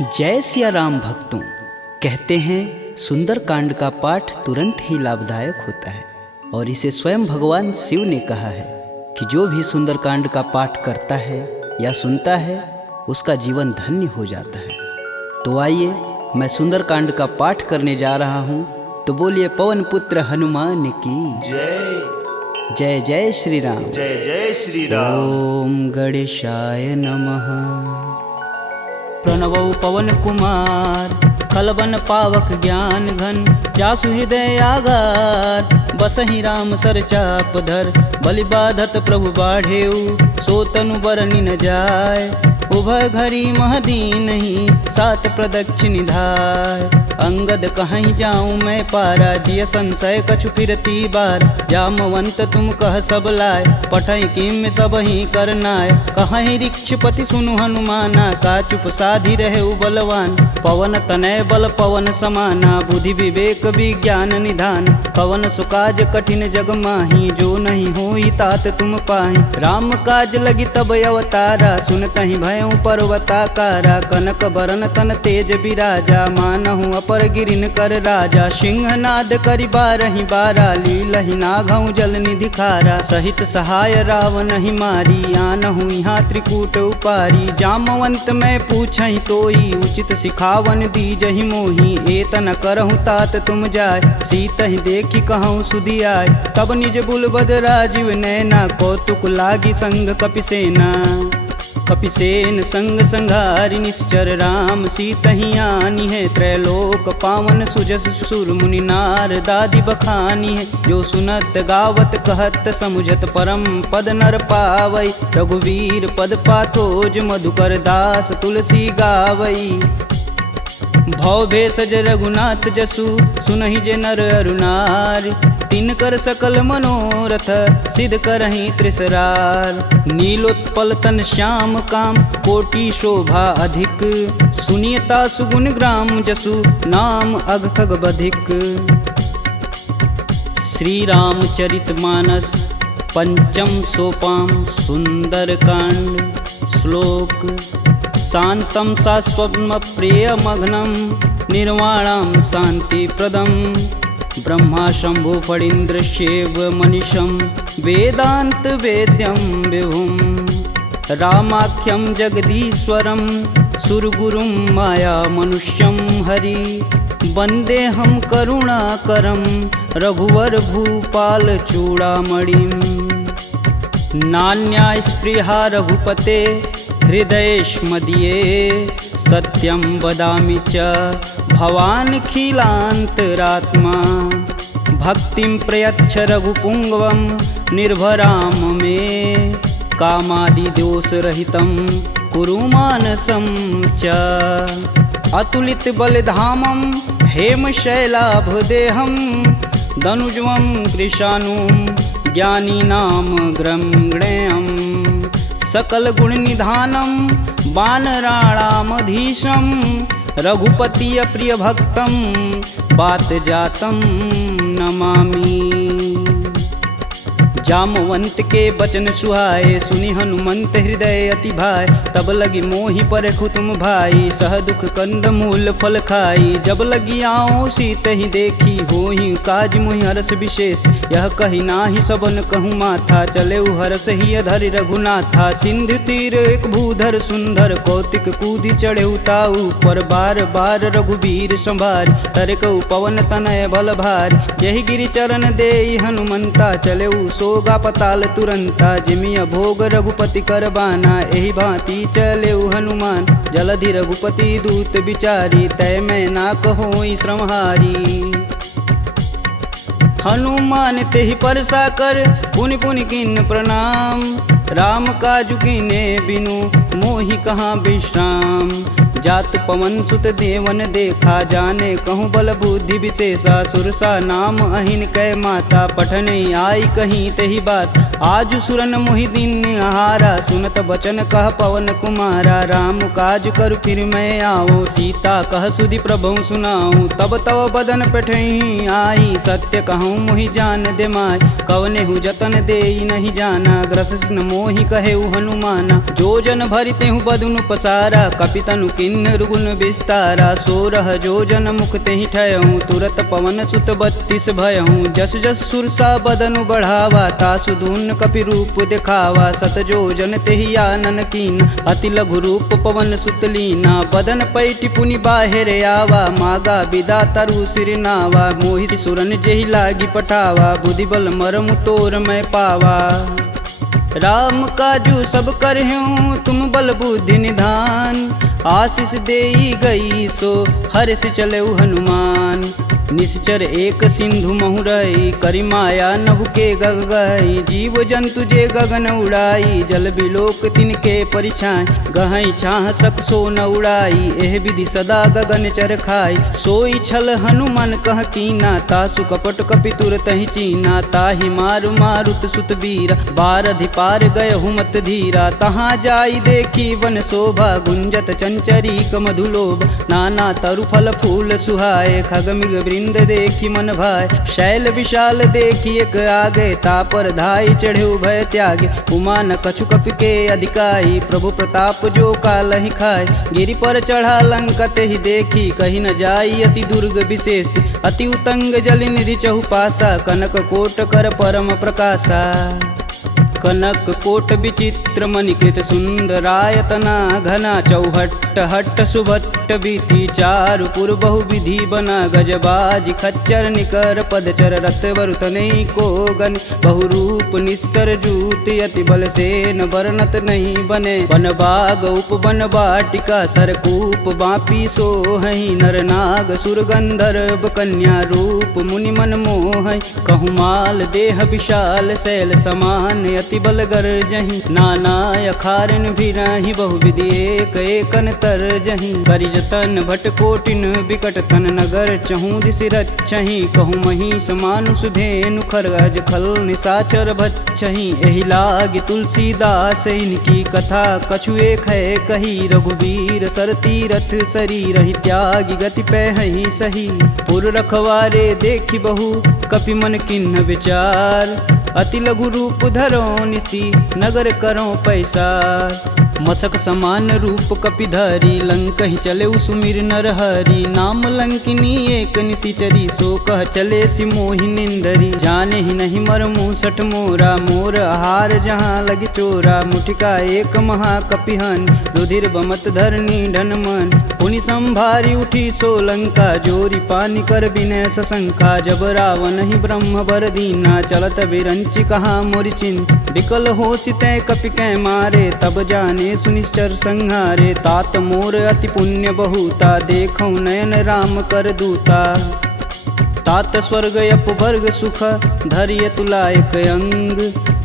जय सिया राम भक्तों। कहते हैं सुंदरकांड का पाठ तुरंत ही लाभदायक होता है और इसे स्वयं भगवान शिव ने कहा है कि जो भी सुंदरकांड का पाठ करता है या सुनता है उसका जीवन धन्य हो जाता है। तो आइए मैं सुंदरकांड का पाठ करने जा रहा हूँ, तो बोलिए पवन पुत्र हनुमान की जय जय। जय श्री राम। जय जय श्री राम। ओम गणेशाय नमः। प्रणवौ पवन कुमार खलबन पावक ज्ञान घन, जासु हृदय आगार बसहि राम सर चाप धर। बलि बाधत प्रभु बाढ़ेऊ, सो तनु बरनि न जाय। उभय घरी महदीन ही, सात प्रदक्षिण धाय। अंगद कहीं जाऊं मैं पारा, जिय संशय कछु फिरती बार। जामवंत तुम कह सब लाय, पठई किम सब ही करनाय। कहीं ऋक्षपति सुनु हनुमाना, का चुप साधि रहे बलवान। पवन तनय बल पवन समाना, बुद्धि विवेक विज्ञान निधान। पवन सुकाज कठिन जग माही, जो नहीं होई तात तुम पाही। राम काज लगी तब अवतारा, सुनतहि भयउ पर्वताकारा। कनक बरन तन तेज बिराजा, मानहु अपर गिरिन कर राजा। सिंहनाद करि बारहि बारा, लीलहि नाघउ जल निधि खारा। सहित सहाय रावण ही मारी, आनहु यहाँ त्रिकूट उपारी। जामवंत मैं पूछहि तोई, उचित सिखावन दीजहि मोही। एतन करहु तात तुम जाय, सीतहि देखि कहूँ सुधियाय। तब निज बुलबद राजीव नैना, कौतुक लागी संग कपिसेना। कपिसेन संग संघारि निश्चर, राम सीतहि आनी है। त्रैलोक पावन सुजस सुर मुनि नार, दादि बखानी है। जो सुनत गावत कहत समुझत, परम पद नर पावई। रघुवीर पद पाथोज, मधुकर दास तुलसी गावई। भव भेषज रघुनाथ जसु, सुनहि जे नर अरु नारी। तिनकर सकल मनोरथ, सिद्ध करहि त्रिसरार। नीलोत्पल तन श्याम काम, कोटि शोभा अधिक। सुनियता सुगुण ग्राम जसु, नाम अघ खग बधिक। श्री रामचरित मानस पंचम सोपान सुंदरकांड। श्लोक शांतं शाश्वतं प्रियमघ्नं, निर्वाणं शांतिप्रदं। ब्रह्मा शंभु फणीन्द्रशैव मनीषं, वेदांत वेद्यं विभुं। रामाख्यं जगदीश्वरं, सुरगुरुं माया मनुष्यं हरि। वन्देऽहं करुणाकरं, रघुवर भूपाल चूड़ामणिं। नान्या स्पृहा रघुपते, हृदयेष्मदीये। सत्यं वदामि च भवानखिलान्तरात्मा। भक्तिं प्रयच्छ रघुपुङ्गवं, निर्भरां मे। कामादिदोषरहितं कुरु मानसं च। अतुलित बलधामं हेमशैलाभदेहं, दनुजं कृशानुं ज्ञानिनां ग्रम्गणेयम्। सकल गुण निधानं वानराणामधीशं, रघुपति प्रिय भक्तं बात जातं नमामि। जामवंत के बचन सुहाए, सुनि हनुमंत हृदय अति भाय। तब लगी मोहि परखु तुम भाई, सह दुख कंद मूल फल खाई। जब लगी आओ सीत ही देखी, होहि काज मुहि हरस विशेष। यह कही नाही सबन कहूँ माथा, चले हरस ही अधरि रघुनाथा। सिंधु तीर एक भूधर सुंदर, कौतिक कूदि चढ़े ताऊ पर। बार बार रघुवीर संभार, तरकऊ पवन तनय बल भार। यही गिरि चरण देई हनुमंता, चले सोगा पताल तुरंता। जिमिय भोग रघुपति कर बाना, एहि भांति चले हनुमान। जलधि रघुपति दूत बिचारी, तय मैं ना कहोई श्रमहारी। हनुमान तेहि परसा कर, पुनि पुनि किन्न प्रणाम। राम काजु कीन्हे बिनु, मोहि कहाँ विश्राम। जात पवन सुत देवन देखा, जाने कहूँ बल बुद्धि विशेषा। सुरसा नाम अहिन कै माता, पठन आई कहीं तही बात। आज सुरन मोहि दिन आहारा, सुनत बचन कह पवन कुमारा। राम काज कर फिर मैं आओ, सीता कह सुधि प्रभु सुनाऊं। तब तव बदन पठही आई, सत्य कहूँ मोहि जान दे माय। कवने हु जतन देई नहीं जाना, ग्रसिन मोहि कहेउ हनुमाना। जो जन भरिते हूँ बदनु पसारा, कपितनु किन्नर गुण विस्तारा। 16 जो जन मुख तेहि ठयहूँ, तुरत पवन सुत 32 भयहूँ। जस जस सुरसा बदनु बढ़ावा, तासु दून कपि रूप दिखावा। 7 जो जन तेहि आनन कीन, अति लघु रूप पवन सुत लीना। बदन पैठि पुनि बाहिर आवा, मागा बिदा तरु सिर नावा। मोहि सुरन जेहि लागी पठावा, बुद्धि बल मरमु तोर मैं पावा। राम काजू सब करहूँ तुम बल बुद्धि निधान, आशीष देई गई सो हर्ष चले हनुमान। निश्चर एक सिंधु महुरई, करि माया नभ के गग गई। जीव जंतु जे गगन उड़ाई, जल बिलोक तिनके परिछाई। गहई छाह सक सो न उड़ाई, एह विधि सदा गगन चर खाई। सोई छल हनुमान कह कीना, तासु कपट कपि तुरत ही चीना। ताहि मारु मारुत सुत वीरा, बारधि पार गय हुमत धीरा। तहाँ जाई देखी वन शोभा, गुंजत चंचरीक मधुलोभ। नाना तरु फल फूल सुहाए, खगमिग वृंद देखी मन भाय। शैल विशाल देखी एक आगे, तापर धाई चढ़े भय त्यागे। उमा न कछु कपि के अधिकाई, प्रभु प्रताप जो कालहि खाय। गिरि पर चढ़ा लंका तेहि देखी, कही न जाई अति दुर्ग विशेष। अति उतंग जल निधि चहुपासा, कनक कोट कर परम प्रकाशा। कनक कोट विचित्र मणिकृत सुंदरायतना घना। चौहट्ट हट्ट सुभट्ट बीती, चारु पुर बहु विधि बना। गजबाज खच्चर निकर पदचर, रत वरुतनई को गन। बहुरूप निश्चर जूति, अति बल सेन वर्णत नहीं बने। वन बाग उपवन बाटिका, सरकूप बापी सोहई। नर नाग सुर गंधर्व कन्या, रूप मुनि मन मोहई। कहूँ देह विशाल शैल समान, अति बल गर्जहि। नाना अखारन भिराहि, बहुविधि एक एकन तरजहि। करि जतन भट कोटिन बिकट तन, नगर चहूँ दिस रचहि। कहूँ महिष मानुष धेनु, खरगज खल निशाचर भच्छहि। एहि लागी तुलसीदास इनकी कथा, कछु एक है कही। रघुबीर सर तीरथ शरीर, ही त्यागी गति पैहि सही। पुर रखवारे देखी बहु, कपि मन किन्ह विचार। अति लघु रूप धरो निसी, नगर करो पैसार। मसक समान रूप कपिधरी, लंक ही चले सुमिर नर हरि। नाम लंकिनी एक निशिचरी, सो कह चले सि मोहि निंदरी। जाने ही नहीं मर मूसठ मोरा, मोर आहार जहाँ लगी चोरा। मुठिका एक महाकपिहन, रुधिर बमत धरनी ढन मन। पुनि संभारी उठी सो लंका, जोरी पानी कर बिनय सशंका। जब रावण ही ब्रह्म बर दीना, चलत बिरंचि कहा मोरि चिन्ह। विकल हो सितै कपि कै मारे, तब जाने सुनिश्चर संहारे। तात मोर अति पुण्य बहुता, देखौ नयन राम कर दूता। तात स्वर्ग अपवर्ग सुख, धरिय तुलायक अंग।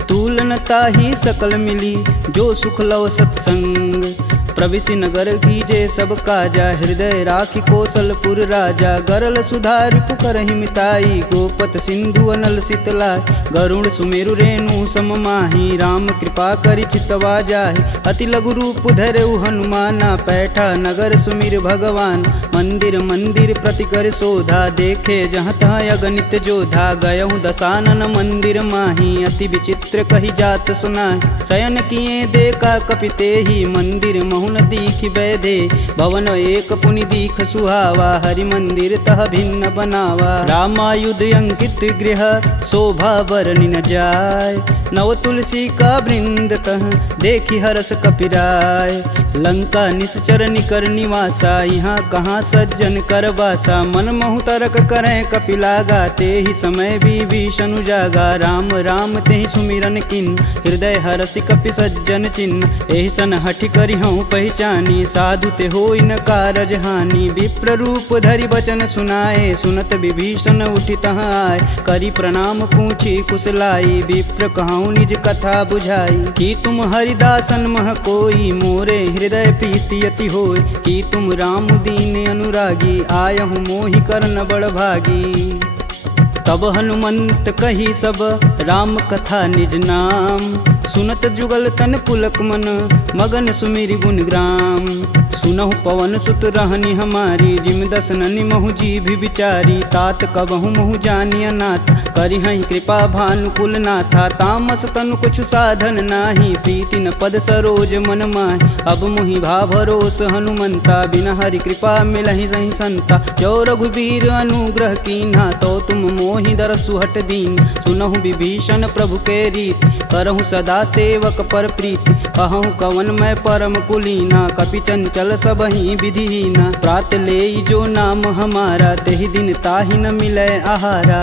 तुलन ताहि सकल मिली, जो सुख लव सत्संग। प्रविशि नगर कीजे सब काजा, हृदय राखि कौशलपुर राजा। गरल सुधार पुकरहि मिताई, गोपत सिंधु अनल शीतलाय। गरुड़ सुमेरु रेणु सम माही, राम कृपा करि चितवा जाहि। अति लघु रूप धरऊ हनुमाना, पैठा नगर सुमिर भगवान। मंदिर मंदिर प्रति कर शोधा, देखे जहाँ तहाँ अगणित जोधा। गयहु दशानन मंदिर माही, अति विचित्र कही जात सुनाय। शयन किए देखा कपि तेहि, मंदिर महुन दीख बैधे। भवन एक पुनि दीख सुहावा, हरि मंदिर तह भिन्न बनावा। रामायुध अंकित गृह, शोभा बरनि न जाय। नव तुलसी का वृंद तह, देखी हरस कपिराय। लंका निश्चर निकर निवासा, यहाँ कहाँ सज्जन कर बासा। मन महु तरक करें कपिलागा, तेहि समय विभीषण जागा। राम राम तेहि सुमिरन किन, हृदय हरसि कपि सज्जन चिन्ह। एहि सन हठि करि हूँ पहचानी, साधु ते होई न कारज हानि। विप्र रूप धरि बचन सुनाए, सुनत विभीषण उठि तहाँ आए। करि प्रणाम पूछी कुशलाई, विप्र कहूँ निज कथा बुझाई। कि तुम हरिदासन मह कोई, मोरे हृदय प्रीति अति होय। कि तुम राम दीन अनुरागी, आयहु मोहि करन बड़ भागी। तब हनुमंत कही सब राम कथा निज नाम। सुनत जुगल तन पुलक मन मगन सुमिरि गुण ग्राम। सुनहु पवन सुत रहनी हमारी जिम दसननि महु जी भी विचारी। तात कबहु महु जानिय नाथ करिहहि कृपा भानुकुल नाथा। तामस तनु कुछु साधन नाही प्रीति न पद सरोज मन माहि। अब मुहि भा भरोस हनुमंता बिन हरि कृपा मिलहि सहि संता। जो रघुबीर अनुग्रह कीन्हा तो तुम मोहि दरसु हट दीन। सुनहु विभीषण प्रभु के रीति करहु सदा सेवक पर प्रीति। कहूँ कवन मैं परम कुलीना कपि चंचल सबहि विधिहीना। प्रात लेई जो नाम हमारा तेहि दिन ताहि न मिलै आहारा।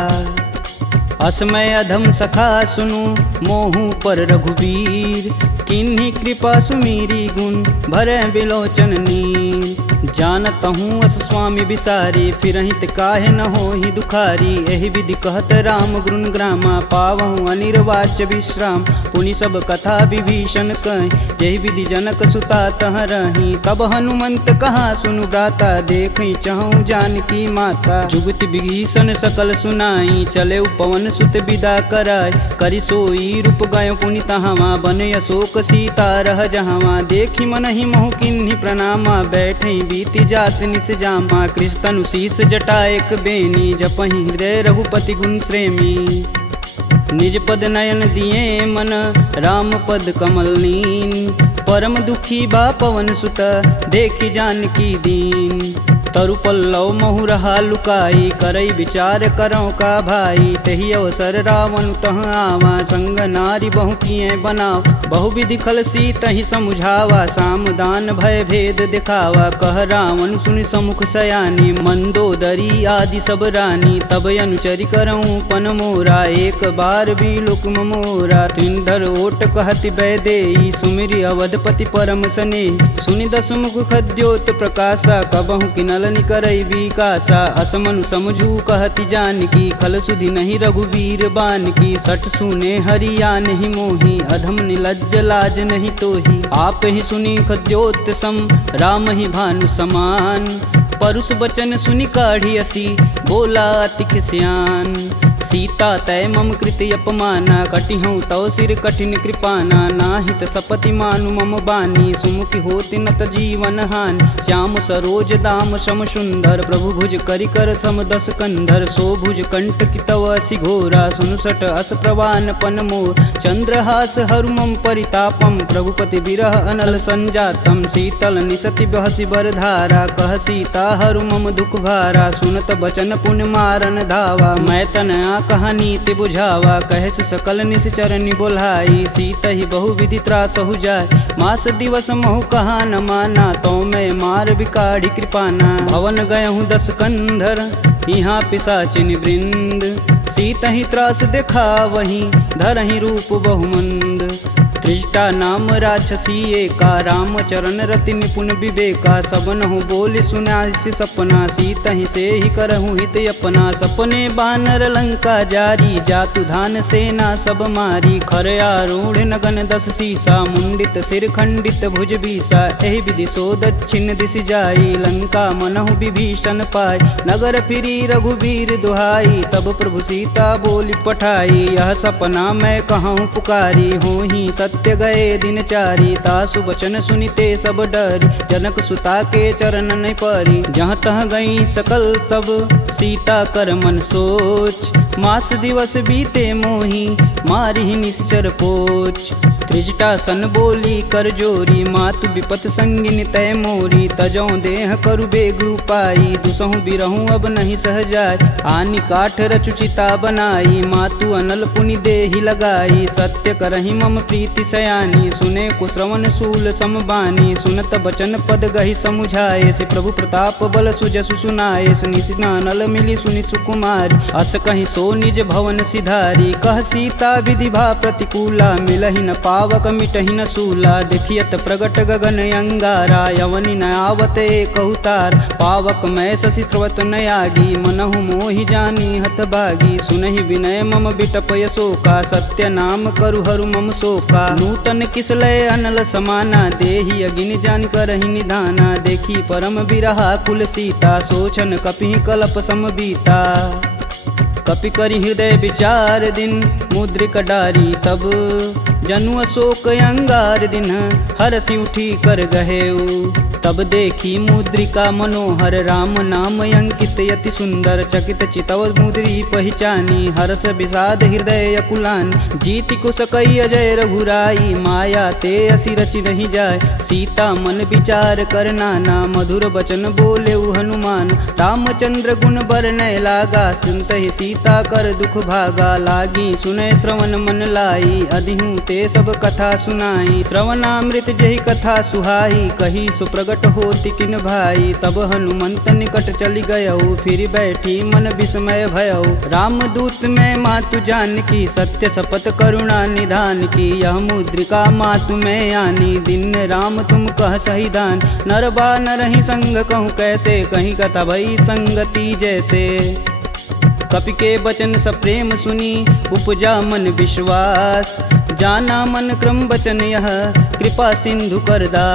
असमय अधम सखा सुनु मोहु पर रघुबीर। किन्हीं कृपा सुमीरी गुण भरै बिलोचन नीर। जानत हूँ अस स्वामी बिसारी फिरहित काहे न होहि दुखारी। एहि विधि कहत राम गुण ग्रामा पावहु अनिर्वाच्य विश्राम। पुनि सब कथा विभीषण कहि जेहि विधि जनक सुता तह रही। तब हनुमंत कहा सुनु भ्राता देखहि चहु जानकी माता। जुगति विभीषण सकल सुनाई चले पवन सुत विदा कराय। करि सोई रूप गयो पुनि तहावा बन अशोक सीता रह जहावा। देखि मनहि मोहु किन्हीं प्रणामा बैठे बीति जात निस जामा। कृष्ण शीस जटा एक बेनी जपहि हृदय रघुपति गुण श्रेमी। निज पद नयन दिए मन राम पद कमल नीन। परम दुखी बा पवन सुत देखि जानकी दीन। तरु पल्लव महु रहा लुकाई करई विचार करौ का भाई। तही अवसर रावण तह आवा संग नारी बहु किए बनाव। बहु विधि खल सी तही समुझावा साम दान भय भेद दिखावा। कह रावण सुनि समुख सयानी मंदोदरी आदि सब रानी। तब अनुचरि करऊँ पन मोरा एक बार भी लुक मोरा। त्रिंधर ओट कहति बैदेई सुमिरि अवधपति परम स्नेही। सुनि दसमुख खद्योत प्रकाशा कबहु किनल करई विकासा। असमनु समझू कहति जानकी खल सुधि नहीं रघुबीर बान की। सठ सुने हरिया नहीं मोही अधम निलज्ज लाज नहीं तोही। आप ही सुनी खद्योत सम राम ही भानु समान। परुष बचन सुनि काढ़ी असी बोला अति खिसियान। सीता तय मम कृति अपमाना कटिहूँ तव सिर कठिन कृपाना। नाहित सपति मानु मम बानी सुमुखि होति नत जीवन हानि। श्याम सरोज दाम सम सुंदर प्रभु भुज करि कर सम दस कंधर। सो भुज कंठ की तव असि घोरा सुनुसट अस प्रवान पन मोर। चंद्रहास हरु मम परितापम प्रभुपति बिरह अनल संजातम। शीतल निसति बहसि बर धारा कह सीता हरु मम दुख भारा। सुनत बचन पुन मारन धावा मैं तन कहानी ते बुझावा। कहस सकल निश्चरनि बोलाई सीत ही बहु विधि त्रास हो जाय। मास दिवस महु कहा न माना तो मैं मार बिकाढ़ी कृपाना। भवन गयहूँ दस कंधर यहाँ पिशाचिन वृंद। सीत ही त्रास देखा वहीं धरहि रूप बहुमंद। त्रिजटा नाम राक्षसी एका राम चरण रति निपुण विवेका। सबनहु बोल सुनासि सपना सीत ही से ही करहु हित अपना। सपने बानर लंका जारी जातु धान सेना सब मारी। खर आरूढ़ नगन दस सीसा मुंडित सिर खंडित भुज बीसा। एहि विधि सो दक्षिण दिश जाई लंका मनहु विभीषण पाय। नगर फिरी रघुबीर दुहाई तब प्रभु सीता बोली पठाई। यह सपना मैं कहूँ पुकारी हूँ ही सत्य गए दिन चारी। तासु बचन सुनिते सब डरी जनक सुता के चरण नहीं परी। जहाँ तह गई सकल तब सीता कर मन सोच। मास दिवस बीते मोही मारी निश्चर पोच। त्रिजटा सन बोली कर जोरी मातु विपत संगिन तय मोरी। तजौ देह करु बेग उपाई दुसहु बिरहूँ अब नहीं सह जाय। आनि काठ रचुचिता बनाई मातु अनल पुनि देहि लगाई। सत्य करहि मम प्रीति सयानी सुने कुश्रवण शूल समबानी। सुनत बचन पद गहि समुझाए से प्रभु प्रताप बल सुजसु सुनाए। निशिना नल मिली सुनि सुकुमारी अस कहीं सो निज भवन सिधारी। कह सीता विधि भा प्रतिकूला मिलहि न पावक मिटहि न सूला। देखियत प्रगट गगन अंगारा यवनि न आवत एक अवतार। पावक मैं शशि स्रवत न आगी मनहु मोहि जानी हत भागी। सुनहि विनय मम बिटपय शोका सत्य नाम करु हरु मम शोका। नूतन किसलय अनल समाना देहि अगिन जान करहि निधाना। देखी परम बिरहा कुल सीता सोचन कपिहि कलप सम बीता। कपि करि हृदय विचार दिन मुद्रिक डारी तब जनु अशोक अंगार दिन हरसि उठी कर गहेऊ। तब देखी मुद्रिका मनोहर राम नाम अंकित यति सुंदर चकित चितव मुद्री पहचानी हर्ष विषाद हृदय अकुलान जीति को सकई अजय रघुराई माया ते असी रचि नहीं जाय सीता मन विचार कर नाना मधुर बचन बोले हनुमान रामचंद्र गुण बरनय लागा सुनत ही सीता कर दुख भागा लागी सुनय श्रवण मन लाई अधिहूँ ते सब कथा सुनाई श्रवणामृत जही कथा सुहाई कही सुप्रगट होति किन भाई। तब हनुमंत निकट चली गयऊ फिर बैठी मन विस्मय भयऊ रामदूत में मातु जानकी सत्य शपथ करुणा निधान की यह मुद्रिका मातु में आनी दिन राम तुम कह सही दान नर बा नरहि संग कहूँ कैसे कहीं कथा भई संगति जैसे। कपि के बचन सप्रेम सुनी उपजा मन विश्वास जाना मन क्रम बचन यह कृपा सिंधु करदा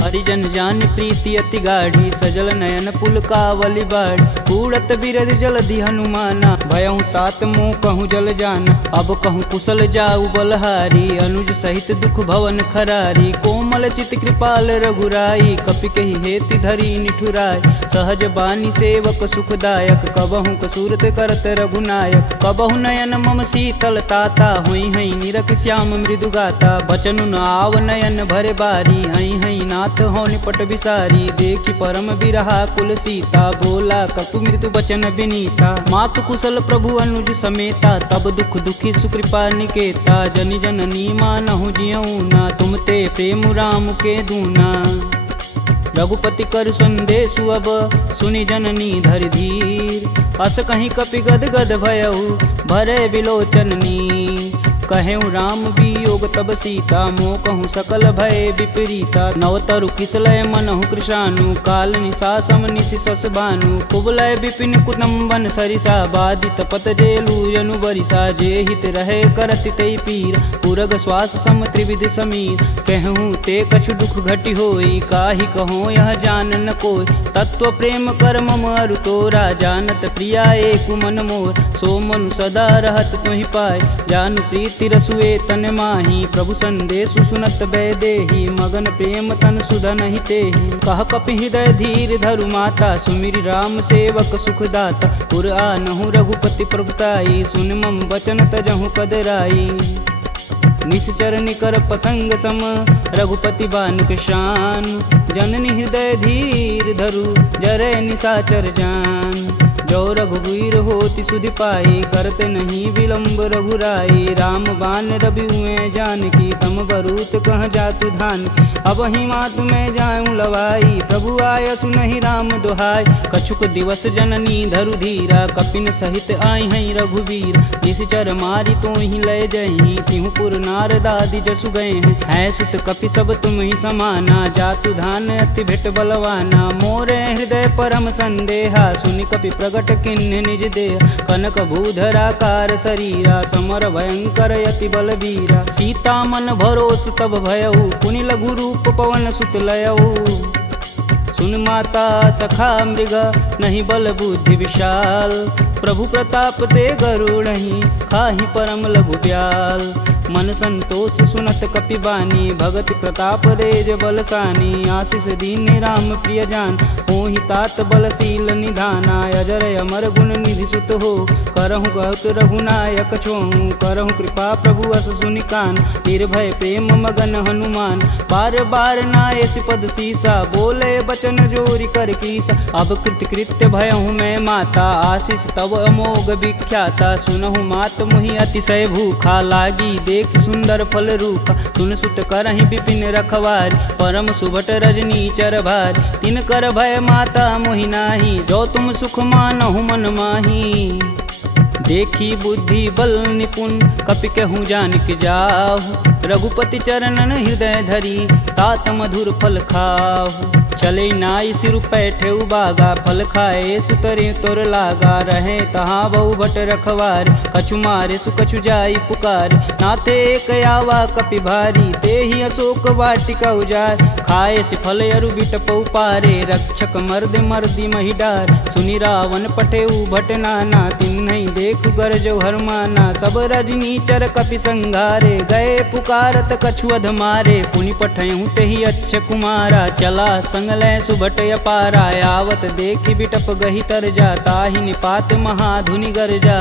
हरिजन जान प्रीति अति गाढ़ी सजल नयन पुल कावली बाढ़ कूड़त बिरद जलधि हनुमाना भयहु तात मोह कहूँ जल जान अब कहूँ कुशल जाऊ बलहारी अनुज सहित दुख भवन खरारी कोमल चित कृपाल रघुराई कपि कही हेति धरी निठुराय सहज बानी सेवक सुखदायक कबहु कसूरत करत रघुनायक कबहु नयन मम शीतल ताता हुई हई निरख श्याम मृदु गाता बचनु न आव नयन भरे बारी हई हई नाथ हो निपट विसारी देखी परम बिरहा कुल सीता बोला कपि मृदु बचन विनीता मातु कुशल प्रभु अनुज समेता तब दुख दुखी सुकृपा निकेता जनि जननी मानहु जियऊ ना तुम ते प्रेम राम के दूना। रघुपति कर संदेशु अब सुनि जननी धरि धीर अस कहीं कपि गद गद भयऊ भरे बिलोचननी कहेऊ राम वियोग तब सीता मोह कहूँ सकल भय विपरीता नवतरु किसलय मनहु कृशानु काल निशा सम निशि सस भानु कुबलय विपिन कुटुम्बन सरिसा बाधित पत जेलु जनु बरिसा जे हित रहे करत तई पीर पुरग श्वास सम त्रिविध समीर कहूँ ते कछु दुख घटि होई काहि कहो यह जान न कोय तत्व प्रेम कर मम अरु तोरा जानत प्रिया एक मन मोर सो मनु सदा रहत तुहि पाय जानु प्रीति रसुए तन माही प्रभु संदेशु सुनत बैदेही मगन प्रेम तन सुधन ही तेहि कह कपि हृदय धीर धरु माता सुमिरि राम सेवक सुखदाता पुर आनहु रघुपति प्रभुताई सुन मम बचन तजहु कदराई निश्चर निकर पतंग सम रघुपति बानिक शान जननी हृदय धीर धरु जरे निशाचर जान जो रघुवीर होति सुधि पाई करते नहीं विलम्ब रघुराई राम बान रवि हुए जानकी तम बरूत कह जातु धान अब ही मातु में जाऊं लवाई प्रभु आय सुनहि राम दुहाई कछुक दिवस जननी धरु धीरा कपिन सहित आई हैं रघुवीर निश्चर मारी तो ही लय जही तिहु पुर नारदादि जसु गए हैं सुत कपि सब तुम ही समाना जातु धान अति भेट बलवाना मोरे हृदय परम संदेहा सुनि कपि प्रगट किन्ह निज देह कनक भूधराकार शरीरा समर भयंकर यति बलबीरा सीता मन भरोस तब भयऊ पुनि लघु रूप पवन सुत लयऊ सुन माता सखा मृग नहीं बल बुद्धि विशाल प्रभु प्रताप ते गरुड़हि खाहि परम लघु ब्याल मन संतोष सुनत कपि बानी भगति प्रताप रेज बलसानी आशीष दीन राम प्रिय जान होहि तात बलशील निधाना अजर अमर गुण निधि सुत हो करहु कहत रघुनायक छोहु करहु कृपा प्रभु अस सुनिकान निर्भय प्रेम मगन हनुमान बार बार नायस पद सीसा बोले बचन जोरी कर कीसा अब कृत्य भयहु मैं माता आशीष तब अमोघ विख्याता सुनहु मात मुहि अतिशय भूखा लागी देख सुंदर फल रूपा सुन सुत करहि विपिन रखवारी परम सुभट रजनी चर भारी तिन कर भय माता मोहि नाही जो तुम सुख मानहु मन माही देखी बुद्धि बल निपुण कपि कहूँ जानिक जाहु रघुपति चरणन हृदय धरी तात मधुर फल खाहु चले नाई सिर पैठे बागा फल खाए सुतरे तोर लागा रहे तहाँ बहु भट रखवार कछु मारे सुकछु जाई पुकार नाथे एक आवा कपि भारी ते ही अशोक वाटिका उजार खाए सिफल अरु बिटपौ पारे, रक्षक मर्द मर्दी महिडार। सुनि रावण पटेऊ भट नाना, तिन्हई देखु गरजौ हरमाना। सब रजनीचर कपि संघारे, गए पुकारत कछु अध मारे। पुनि पठयहु तेहि अच्छ कुमारा, चला संग लै सुभट अपारा। आवत देखि बिटप गहि तरजा, ताहि निपात महाधुनि गरजा।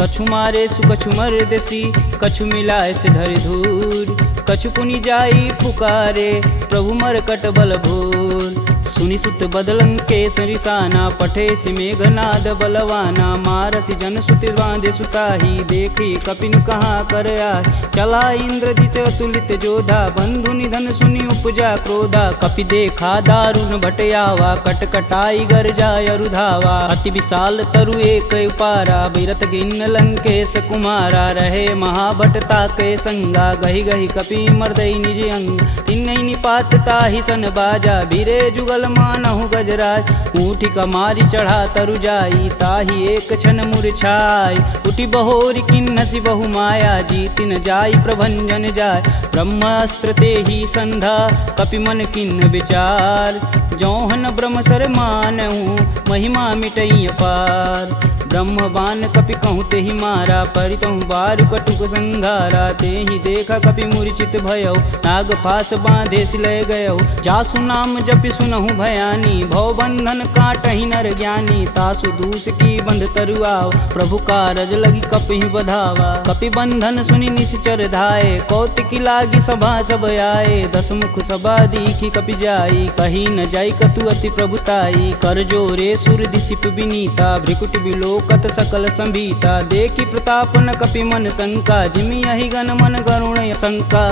कछु मारे सु कछु मर्दसी, कछु मिलाए से धरि धूर। कछु पुनि जाई पुकारे, प्रभु मरकट बल भूर। सुनि सुत बदलंकेश रिसाना, पठे सि मेघनाद बलवाना। मारसि जन सुति बांधे सुताही, देखी कपिन कहाँ कर आए। चला इंद्रजित अतुलित जोधा, बंधु निधन सुनि उपजा क्रोधा। कपि देखा दारुण भटयावा, कटकटाई गर्जा अरुधावा। अति विशाल तरु एक उपारा, बिरत गिन्न लंकेश कुमारा। रहे महाभटता के संगा, गहि गहि कपि मर्दई निज अंग। तिन्हई निपात ताहि सन बाजा, भीरे जुगल मानहु गजराज। ऊँठी कमारी चढ़ा तरु जाई, ताहि एक क्षण मूर्छाई। उठि बहोरी किन्नसी बहु माया, जीति न जाई प्रभंजन जाय। ब्रह्मास्त्र तेहि संधा, कपि मन किन्न विचार। जौहन ब्रह्म सर मानहु, महिमा मिटई अपार। ब्रह्म बान कपि कहूँ तेहि मारा, परितहु बारु कटुक संघारा। तेहि देखा कपि मूर्छित भयउ, नाग पास बांधे सिलय गयउ। जासु नाम जपि सुनहु भयानी, भव बंधन काटहि नर ज्ञानी। तासु दूस की बंध तरुआव, प्रभु कारज लगी कपि बधावा। कपि बंधन सुनि निश्चर धाये, कौतिकी लागी सभा सब आए। दस मुख सभा दीखी कपि जाई, कही न जाई कतु अति प्रभुताई। कर जोरे सुर दिसिप विनीता, भ्रिकुट बिलोकत सकल संभीता। देखी प्रताप न कपि मन शंका, जिमि यही गण मन गरुण शंका।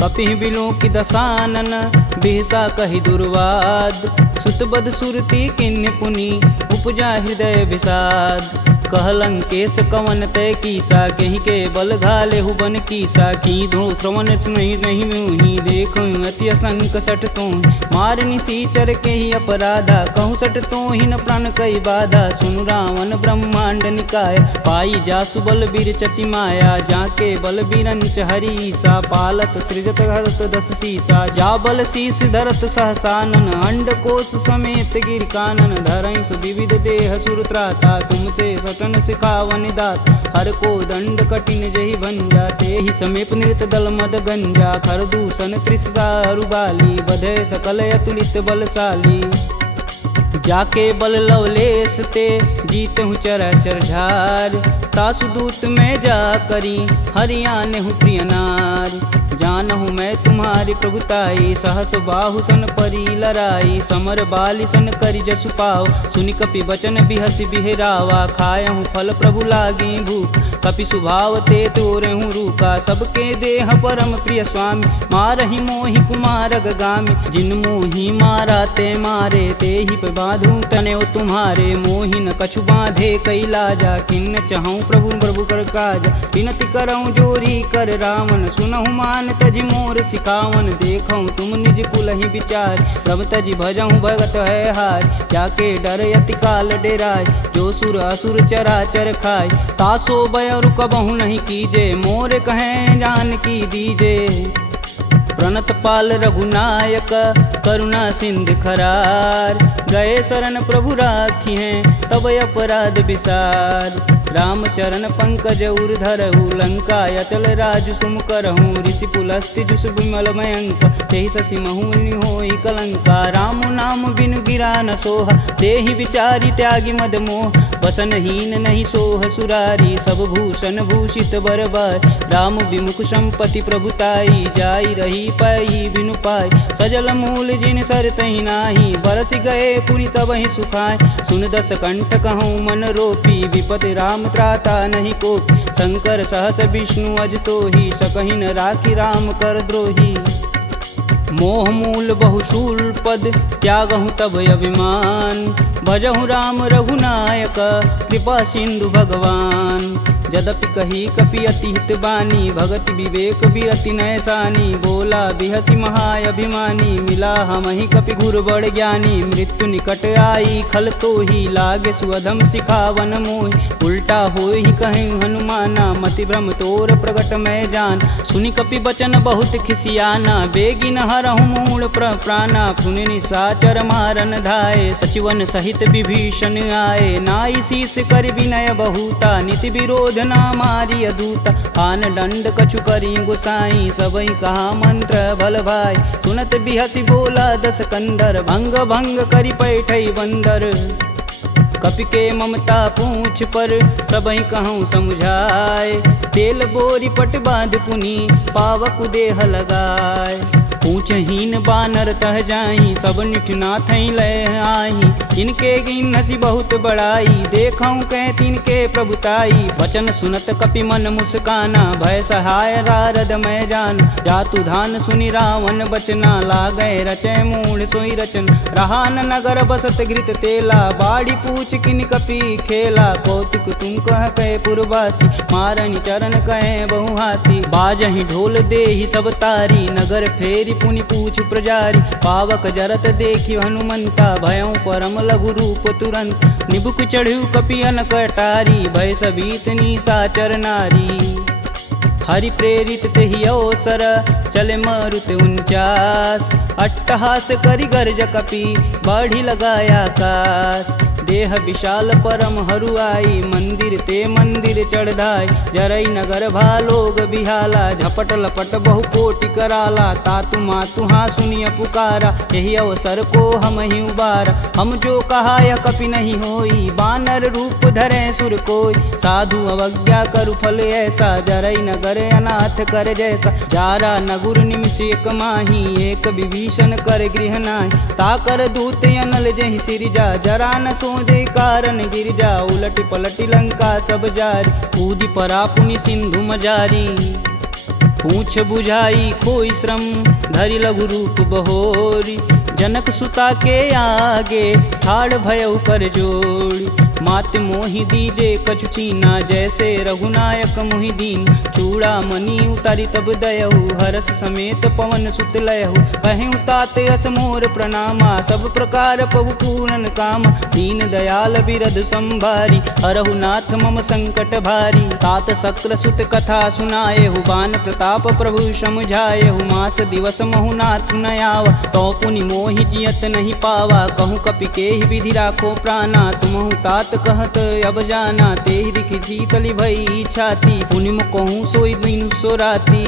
कपि बिलों की दसानन, बिहसा कहि दुर्वाद। सुतबद सुरती किन्य पुनि, उपजा हृदय विषाद। कहलंकेश कवन तय कीसा, कहीं के बल घाले हुबन कीसा। की धो श्रवण नहीं नहीं मुहि, देखो अति असंक सठ तो। मार निसीचर के ही अपराधा, कहूँ सठ तो ही न प्राण कई बाधा। सुनु रावण ब्रह्मांड निकाय, पाई जासु बल बीर चति माया। जाके बल बीरंच हरीसा, पालत सृजत हरत दस सीसा। जा बल शीस धरत सहसानन, अंड कोश समेत गिर कानन। धरई सुविविध देह सुर त्राता, तुमसे सटन सिखावन दात। हर को दंड कठिन जहि भंजा, तेहि समीप नृत दल मद गंजा। खर दूषण त्रिसारु बाली, बधे सकल अतुलित बलशाली। जाके बल लवलेश ते, जीतहु चराचर झार। तासु दूत में जा करी, हरियाने हूँ प्रिय नार। जानहु मैं तुम्हारी प्रभुताई, सहस बाहु सन परी लराई। समर बाली सन करि जसु पाव, सुनि कपि बचन बिहसि बिहरावा। खायहु फल प्रभु लागी भूख, कपि सुभाव ते तोरहु रूखा। सबके देह परम प्रिय स्वामी, मारहि मोहि कुमार गामी। जिन मोहि मारा ते मारे, तेहि पे बांधु तने तुम्हारे। मोहि न कछु बांधे कैलाजा, किन्न चहु प्रभु प्रभु कर काजा। विनति करऊँ जोरी कर रावण, सुनहु मान तजि मोर सिखावन। देखऊँ तुम निज कुलहि विचार, प्रभ तजि भजहु भगत है हार। जाके डर यति काल डेराय, जो सुर असुर चराचर खाय। तासो भय रुकबहु नहीं कीजे, मोर कहें जान की दीजे। प्रणत पाल रघुनायक, करुणा सिंध खरार। गए शरण प्रभु राखी हैं, तब अपराध विसार। रामचरण पंकज उर धरहु, लंका अचल राजु सुम करहूँ। ऋषि पुलस्ति जुस विमल मयंक, तेहि शशि महुनि होई कलंका। राम नाम बिनु गिरा न सोहा, देहि विचारी त्यागी मद मोह। वसनहीन नहीं सोह सुरारी, सब भूषण भूषित बरबार। राम विमुख संपत्ति प्रभुताई, जाई रही पाई बिनु पाई। सजल मूल जिन सर तहि नाही, बरस गए पुनि तबहि सुखाय। सुन दस कंठ कहूँ मन रोपी, विपति राम त्राता नहीं कोपी। शंकर सहस विष्णु अज तोहि, सकहि न राखी राम कर द्रोही। मोह मूल बहुशूल पद, त्यागहु तब अभिमान। भजहु राम रघुनायक, कृपा सिंधु भगवान। यद्यपि कही कपि अति हित बानी, भगति विवेक बिरति नैसानी। बोला बिहसी महाअभिमानी, मिला हमहि कपि गुर बड़ ज्ञानी। मृत्यु निकट आई खल तो ही, लागे सुअधम सिखावन मोहि। उल्टा होई कहीं हनुमाना, मति भ्रम तोर प्रगट मैं जान। सुनि कपि बचन बहुत खिसियाना, बेगिन हरहु मूल प्राणा। सुनि निशाचर मारन धाये, सचिवन सहित विभीषण आए। नाई शीस कर विनय बहुता, नीति विरोध ना मारी अदूता। आन दंड कछु करी गुसाई, सबई कहा मंत्र भल भाई। सुनत बिहसी बोला दस कंदर, भंग भंग करि पैठई बंदर। कपि के ममता पूछ पर, सबई कहूँ समझाए। तेल बोरी पट बांध पुनी, पावक देह लगाए। पूछहीन बानर तह जाही, सब निठना थई लय आही। इनके गिन हसी बहुत बड़ाई, देखऊँ कह तिनके प्रभुताई। वचन सुनत कपि मन मुस्काना, भय सहाय रारद मैं जान। जातु धान सुनि रावण बचना, लागय रचय मूढ़ सोई रचन। रहान नगर बसत घृत तेला, बाड़ी पूछ किन कपि खेला। कौतुक तुम कह कहे पुरवासी, मारणी चरण कहे बहुहासी। बाजहि ढोल देहि सब तारी, नगर फेरी पुनि पूछ प्रजारी। पावक जरत देखि हनुमंता, भयउ परम लघु रूप तुरंत। निबुक चढ़ू कपियन कटारी, भय सबीत निशाचर नारी। हरि प्रेरित तेहि अवसर, चले मारुत 49। अट्टहास करि गर्ज कपि, बाढ़ी लगाया आकाश। देह विशाल परम हरुआई, मंदिर ते मंदिर चढ़ाई। जरई नगर भालोग बिहाला, झपट लपट बहु कोटि कराला। तातु मातु हाँ सुनिय पुकारा, यही अवसर को हम ही उबारा। हम जो कहा यह कपि नहीं होई, बानर रूप धरे सुर कोई। साधु अवज्ञा करु फल ऐसा, जरई नगर अनाथ कर जैसा। जारा नगुर निमिष एक माही, एक विभीषण कर गृह नाहि। ताकर दूत अनल जहि सिरजा, जरा न सोजे कारण गिरजा। उलटि पलटि लंका सब जारी, कूदि परा पुनि सिंधु मजारी। पूछ बुझाई खोई श्रम, धरि लघु रूप बहोरी। जनक सुता के आगे, ठाड़ भयउ कर जोड़ी। मात मोहि दीजे कछु चीना, जैसे रघुनायक मोहि दीन। चूड़ा मणि उतारी तब दयहु, हरस समेत पवन सुत लयहु। कहें तात यस मोर प्रणामा, सब प्रकार प्रभु पूरन काम। दीन दयाल बिरध संभारी, हरहु नाथ मम संकट भारी। तात शक्र सुत कथा सुनाएहु, बान प्रताप प्रभु समझाएहु। मास दिवस महु नाथ न आवा, तो पुनि मोहि जियत नहीं पावा। कहूँ कपि के ही विधि राखो प्राणा, तुमहु तात कहत अब जाना। तेहि दिखि शीतली भई छाती, पुनि कहूँ सोई दिन सो राती।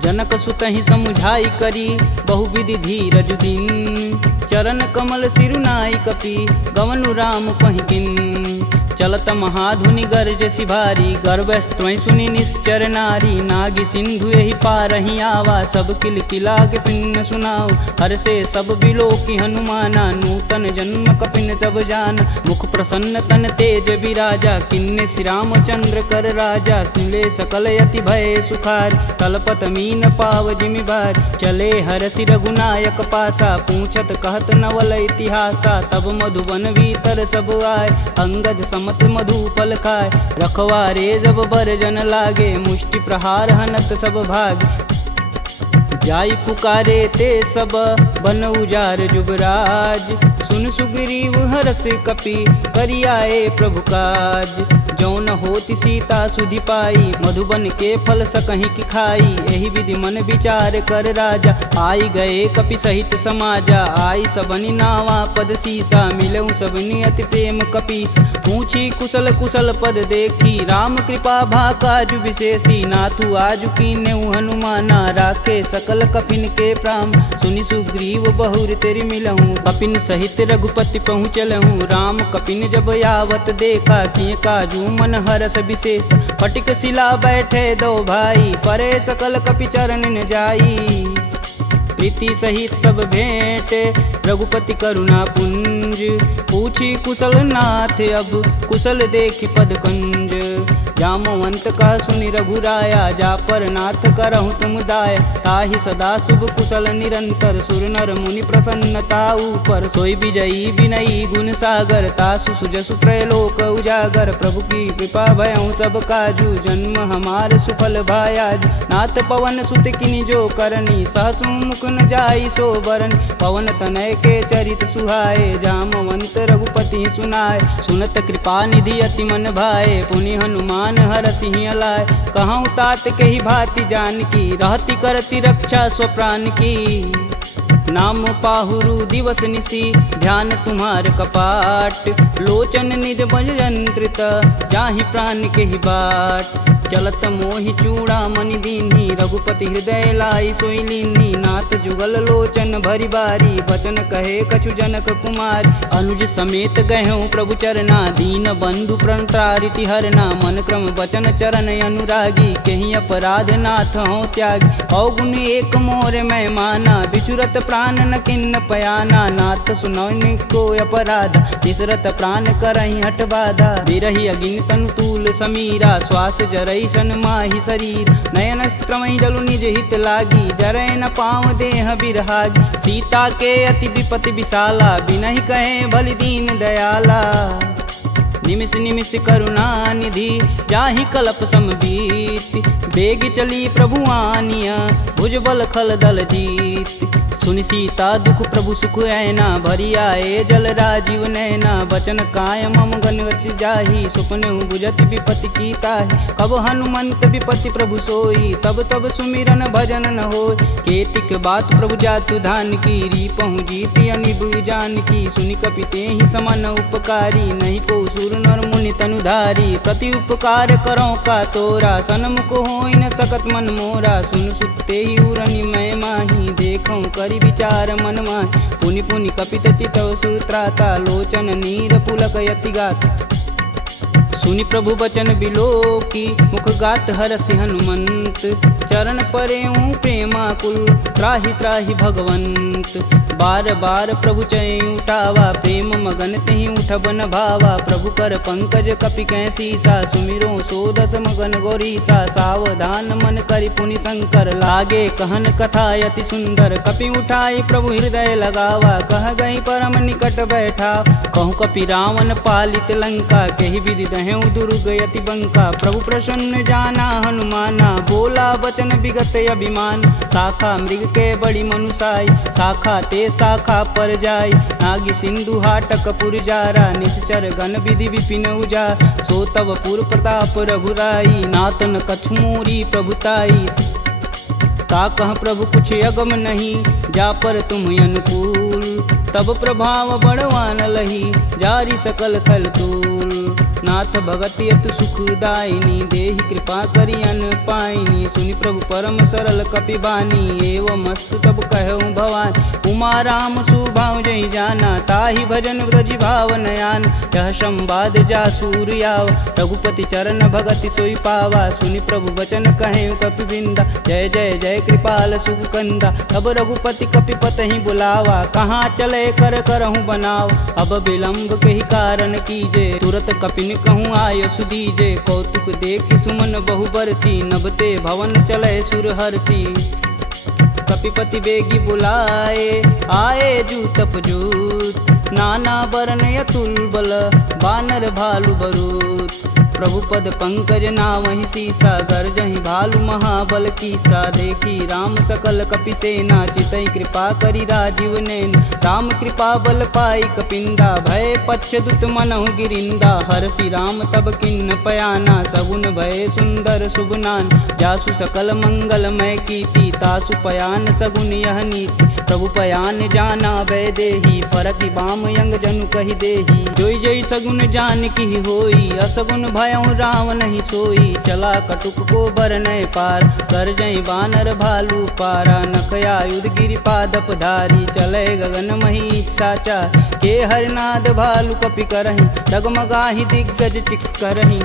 जनक सुतहि समुझाई करी, बहुविधि धीरज दिन। चरण कमल सिरुनाई कपि, गवनु राम पहिकिन। चलत महाधुनि गर्ज सिभारी, गर्भस्त्वं सुनि निश्चर नारी। नागी सिंधु यही पारहि आवा, सब किल किलाग पिन्न सुनाओ। हर से सब बिलोकि हनुमाना, नूतन जन्म कपिन सब जान। मुख प्रसन्न तन तेज विराजा, किन्ने श्री रामचंद्र कर राजा। सिले सकल यति भय सुखार, तलपत मीन पाव जिमि भार। चले हरसि रघुनायक पासा, पूछत कहत नवल इतिहासा। तब मधुबन भीतर सब आए, अंगद मत मधुपल खाए। रखवारे जब बरजन लागे, मुष्टि प्रहार हनत सब भाग। जाई पुकारे ते सब, बन उजार जुबराज। सुन सुग्रीव हरस कपि, करियाए प्रभु काज। जौन होति सीता सुधि पाई, मधुबन के फल सकहि की खाई। एहि विधि मन विचार कर राजा, आई गए कपि सहित समाजा। आई सबनि नावा पद सीसा, मिलऊँ सबनि अति प्रेम कपीस। पूछी कुशल कुशल पद देखी, राम कृपा भाकाजु विशेषी। नाथु आजु कीन्यऊ हनुमाना, राखे सकल कपिन के प्राम। सुनि सुग्रीव बहुर तेरि मिलहूँ, कपिन सहित रघुपति पहुँचलहूँ। राम कपिन जब यावत देखा, किए काजू मन हरस विशेष। फटिक शिला बैठे दो भाई, परे सकल कपि चरण न जाई। प्रीति सहित सब भेंट, रघुपति करुणा पुंज। पूछी कुशल नाथ अब, कुशल देखि पद कंज। जामवंत कह सुनि रघुराया, जा पर नाथ करहु तुम दाया। ताहि सदा शुभ कुशल निरंतर, सुर नर मुनि प्रसन्नता ऊपर। सोई विजयी विनयी गुण सागर, तासु सुजसु त्रैलोक उजागर। प्रभु की कृपा भयउ सब काजू, जन्म हमार सुफल भायाज। नाथ पवन सुत किनि जो करनी, सहसु मुख न जाई सो बरन। पवन तनय के चरित सुहाए, जामवंत रघुपति सुनाए। सुनत कृपा निधि अति मन भाए, पुनि हनुमान हर सिंह लाए। कहूँ तात के ही भांति जानकी, रहती करती रक्षा स्वप्राण की। नाम पाहुरु दिवस निसी, ध्यान तुम्हार कपाट। लोचन निज बज यंत्रित, जाहि प्राण के ही बाट। चलत मोहि चूड़ामणि दीन्ही, रघुपति हृदय लाई सोई लीन्ही। नाथ जुगल लोचन भरी बारी, बचन कहे कछु जनक कुमार। अनुज समेत गहूँ प्रभु चरना, दीन बंधु प्रणतारिति हरना। मन क्रम बचन चरण अनुरागी, कहीं अपराध नाथ हो त्यागी। अवगुण एक मोर मैं माना, बिचुरत प्राण न किन्न पयाना। नाथ सुनौनि को अपराध, तिसरत प्राण करहि हठ बाधा। बिरहि अगिन तनु तूल समीरा, श्वास जरई सन माहि शरीर। नयन स्त्रमहि जलु निज हित लागी, जरै न पाँव देह बिरहागी। सीता के अति विपति विशाला, बिनहि कहे बलि दीन दयाला। निमिष निमिष करुणा निधि, जाहि कल्प समबीत। बेग चली प्रभु आनिया, भुजबल खल दल जीत। सुनि सीता दुख प्रभु सुख ऐना, भरी आए जल राजीव नैना। बचन काय मम गन गच जाहि, सुपने बुझत विपति की ताहि। कब हनुमंत विपति प्रभु सोई, तब तब सुमिरन भजन न होय। केतिक बात प्रभु जातु धान की, रीपहु जीति अनिब जानकी। सुनि कपि तेहि समान उपकारी, नहीं को सुर नर मुनि तनुधारी। प्रति उपकार करो का तोरा, सन्मुख होई न सकत मन मोरा। सुन सुते ही उरनि मैं माही, देखूं करि विचार मन माहि। पुनि पुनि कपित चितव सुत्राता, लोचन नीर पुलक यति गात। सुनि प्रभु बचन बिलोकी, मुख गात हरसि हनुमंत। चरण परेऊँ प्रेमाकुल, त्राहि त्राहि भगवंत। बार बार प्रभु चै उठावा, प्रेम मगन तेहि उठब न भावा। प्रभु कर पंकज कपि कै सीसा, सुमिरो सो दस मगन गौरीसा। सावधान मन करि पुनि शंकर, लागे कहन कथा अति सुंदर। कपि उठाई प्रभु हृदय लगावा, कह गई परम निकट बैठा। कहूँ कपि रावण पालित लंका, केहि विधि दहें दुर्ग यति बंका। प्रभु प्रसन्न जाना हनुमाना, बोला बचन विगत अभिमान। शाखा मृग के बड़ी मनुसाई, शाखा ते शाखा पर जाई। नागी सिंधु हाटक पुर जारा, निश्चर गण विधि विपिन उजा। सो तब पुर प्रताप रघुराई, नातन कछु मोरी प्रभुताई। का कह प्रभु कुछ अगम नहीं, जा पर तुम अनुकूल। तब प्रभाव बड़वान लही, जारी सकल खल तूल। नाथ भगति अतु सुखदायिनी, देहि कृपा करि अन पाइनी। सुनि प्रभु परम सरल कपि बानी, एवं मस्तु तब कहूँ भवानी। उमा राम सुभाव जहि जाना, ताहि भजन ब्रज भाव नयान। यह संवाद जा सूर आवा, रघुपति चरण भगति सोई पावा। सुनि प्रभु बचन कहें कपि बिंदा, जय जय जय कृपाल सुख कंदा। तब रघुपति कपि पतहि बुलावा, कहाँ चले कर करहूँ बनाव। अब विलंब के ही कारण कीजे, तुरत कपिन कहूँ आय सुदीजे। कौतुक देखि सुमन बहु बरसी, नभते भवन चले सुर हरसी। कपिपति बेगी बुलाए, आए जूतप जूत। नाना बरन अतुल बल, बानर भालु बरूत। प्रभु पद पंकज नावहि सीसा, गर्जहि भालु महाबल कीसा। देखी राम सकल कपि सेना, चितई कृपा करि राजीव नैन। राम कृपा बल पाई कपिंदा, भय पच्छ दुत मनहु गिरिंदा। हरसि राम तब किन्न पयाना, सगुन भय सुंदर शुभ नान। जासु सकल मंगलमय कीर्ति, तासु पयान सगुन यह नीति। प्रभु पयान जाना भय देही, फरकि बाम यंग जनु कहि देही। जोई जोई सगुन जान की होई, असगुन भयउ रावण ही सोई। चला कटुक को बरनय पार, कर जय बानर भालू पारा। नखया युध गिरि पादप धारी, चले गगन मही साचा। के हरनाद भालू कपि करहि, डगमगाहि दिग्गज चिक्करहि।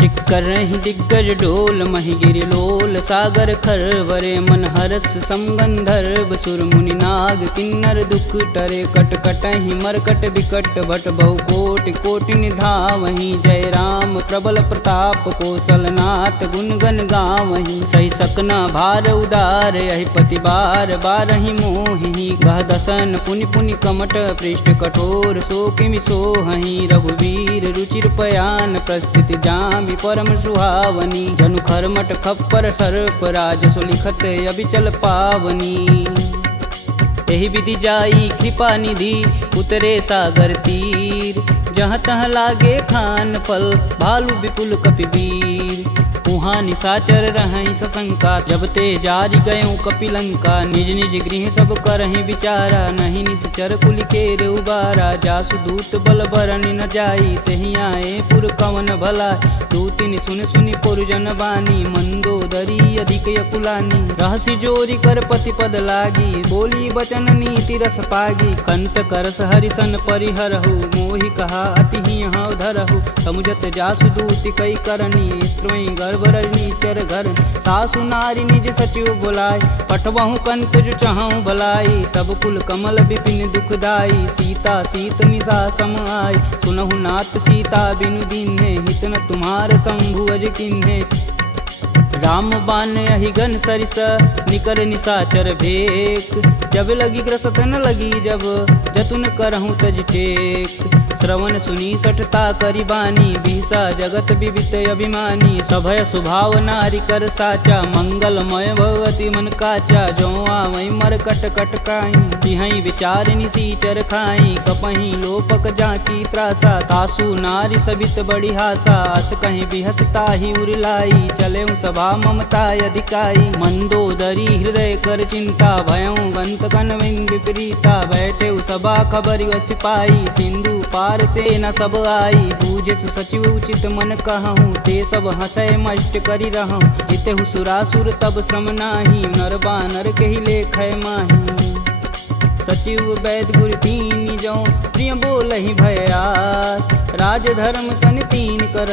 चिक्करहि दिग्गज डोल, महि गिरि लोल सागर खरवरे। मन हरस समगंधर्व सुर मुनि नाग किन्नर दुख टरे कट कटहि मरकट विकट भट बहु कोटि कोटि निधावहि जय राम प्रबल प्रताप कौशलनाथ गुण गण गावहि सही सकना भार उदार यही पति बार बारहि मोहि गह दसन पुनि पुनि कमट पृष्ठ कठोर सो किमि सोहहि रघुवीर रुचिर पयान प्रस्थिति जामि परम सुहावनी जनु खरमट खप्पर सर्प राज सुलिखत अबिचल पावनी एहि विधि जाई कृपा निधि उतरे सागर तीर जहाँ तहाँ लागे खान पल भालू विपुल कपिवीर उहाँ निशाचर रहहि सशंका जब ते जारि गयों कपिलंका निज निज गृह सब करहि विचारा नहीं निश्चर कुल केर उबारा जासु दूत बल बरनि न जाई तेहि आए पुर कवन भला दूतिन सुन सुनि पुरजन बानी मंदोदरी अधिक यकुलानी रहसि जोरी कर पति पद लागी बोली बचन नीति रस पागी कंत करस हरिसन परिहरहु मोहि कहा अति हौ धरहु समुझत जासु दूति कई करनी स्त्रोई गर्भ रजनी चर घर तासु नारी निज सचिव बुलाय पठवहु कंत जो चहु भलाई तब कुल कमल विपिन दुखदाई सीता सीत निशा सम आय सुनहु नाथ सीता बिनु दीन्हे हित न तुम्हार शंभु अज किन्हे राम बान अहिगन सरिस निकर निशाचर भेक जब लगी ग्रसत न लगी जब जतुन करहूँ तज टेक श्रवण सुनी सठता करी बानी बीसा जगत विवित अभिमानी सभय स्वभाव नारी कर साचा मंगलमय भगवती मन काचा जो आवै मर कट कट काई जिहई विचार निसीचर खाई कपही लोपक जाकी त्रासा तासु नारी सबित बड़ी हासा अस कहीं बिहसता ही उरलाई चले सभा ममता अधिकाई मंदोदरी हृदय कर चिंता भयं गंत कन विपरीता बैठे सभा खबर सिपाही सिंधु पार से न सब आई बूझे सुसचिव उचित मन कहूँ ते सब हंसय मष्ट करी रहूँ जिते सुरासुर तब श्रम नाही नर बानर के ही लेख माही सचिव वैद गुरु तीन जो प्रिय बोल ही भयास राज धर्म तन तीन कर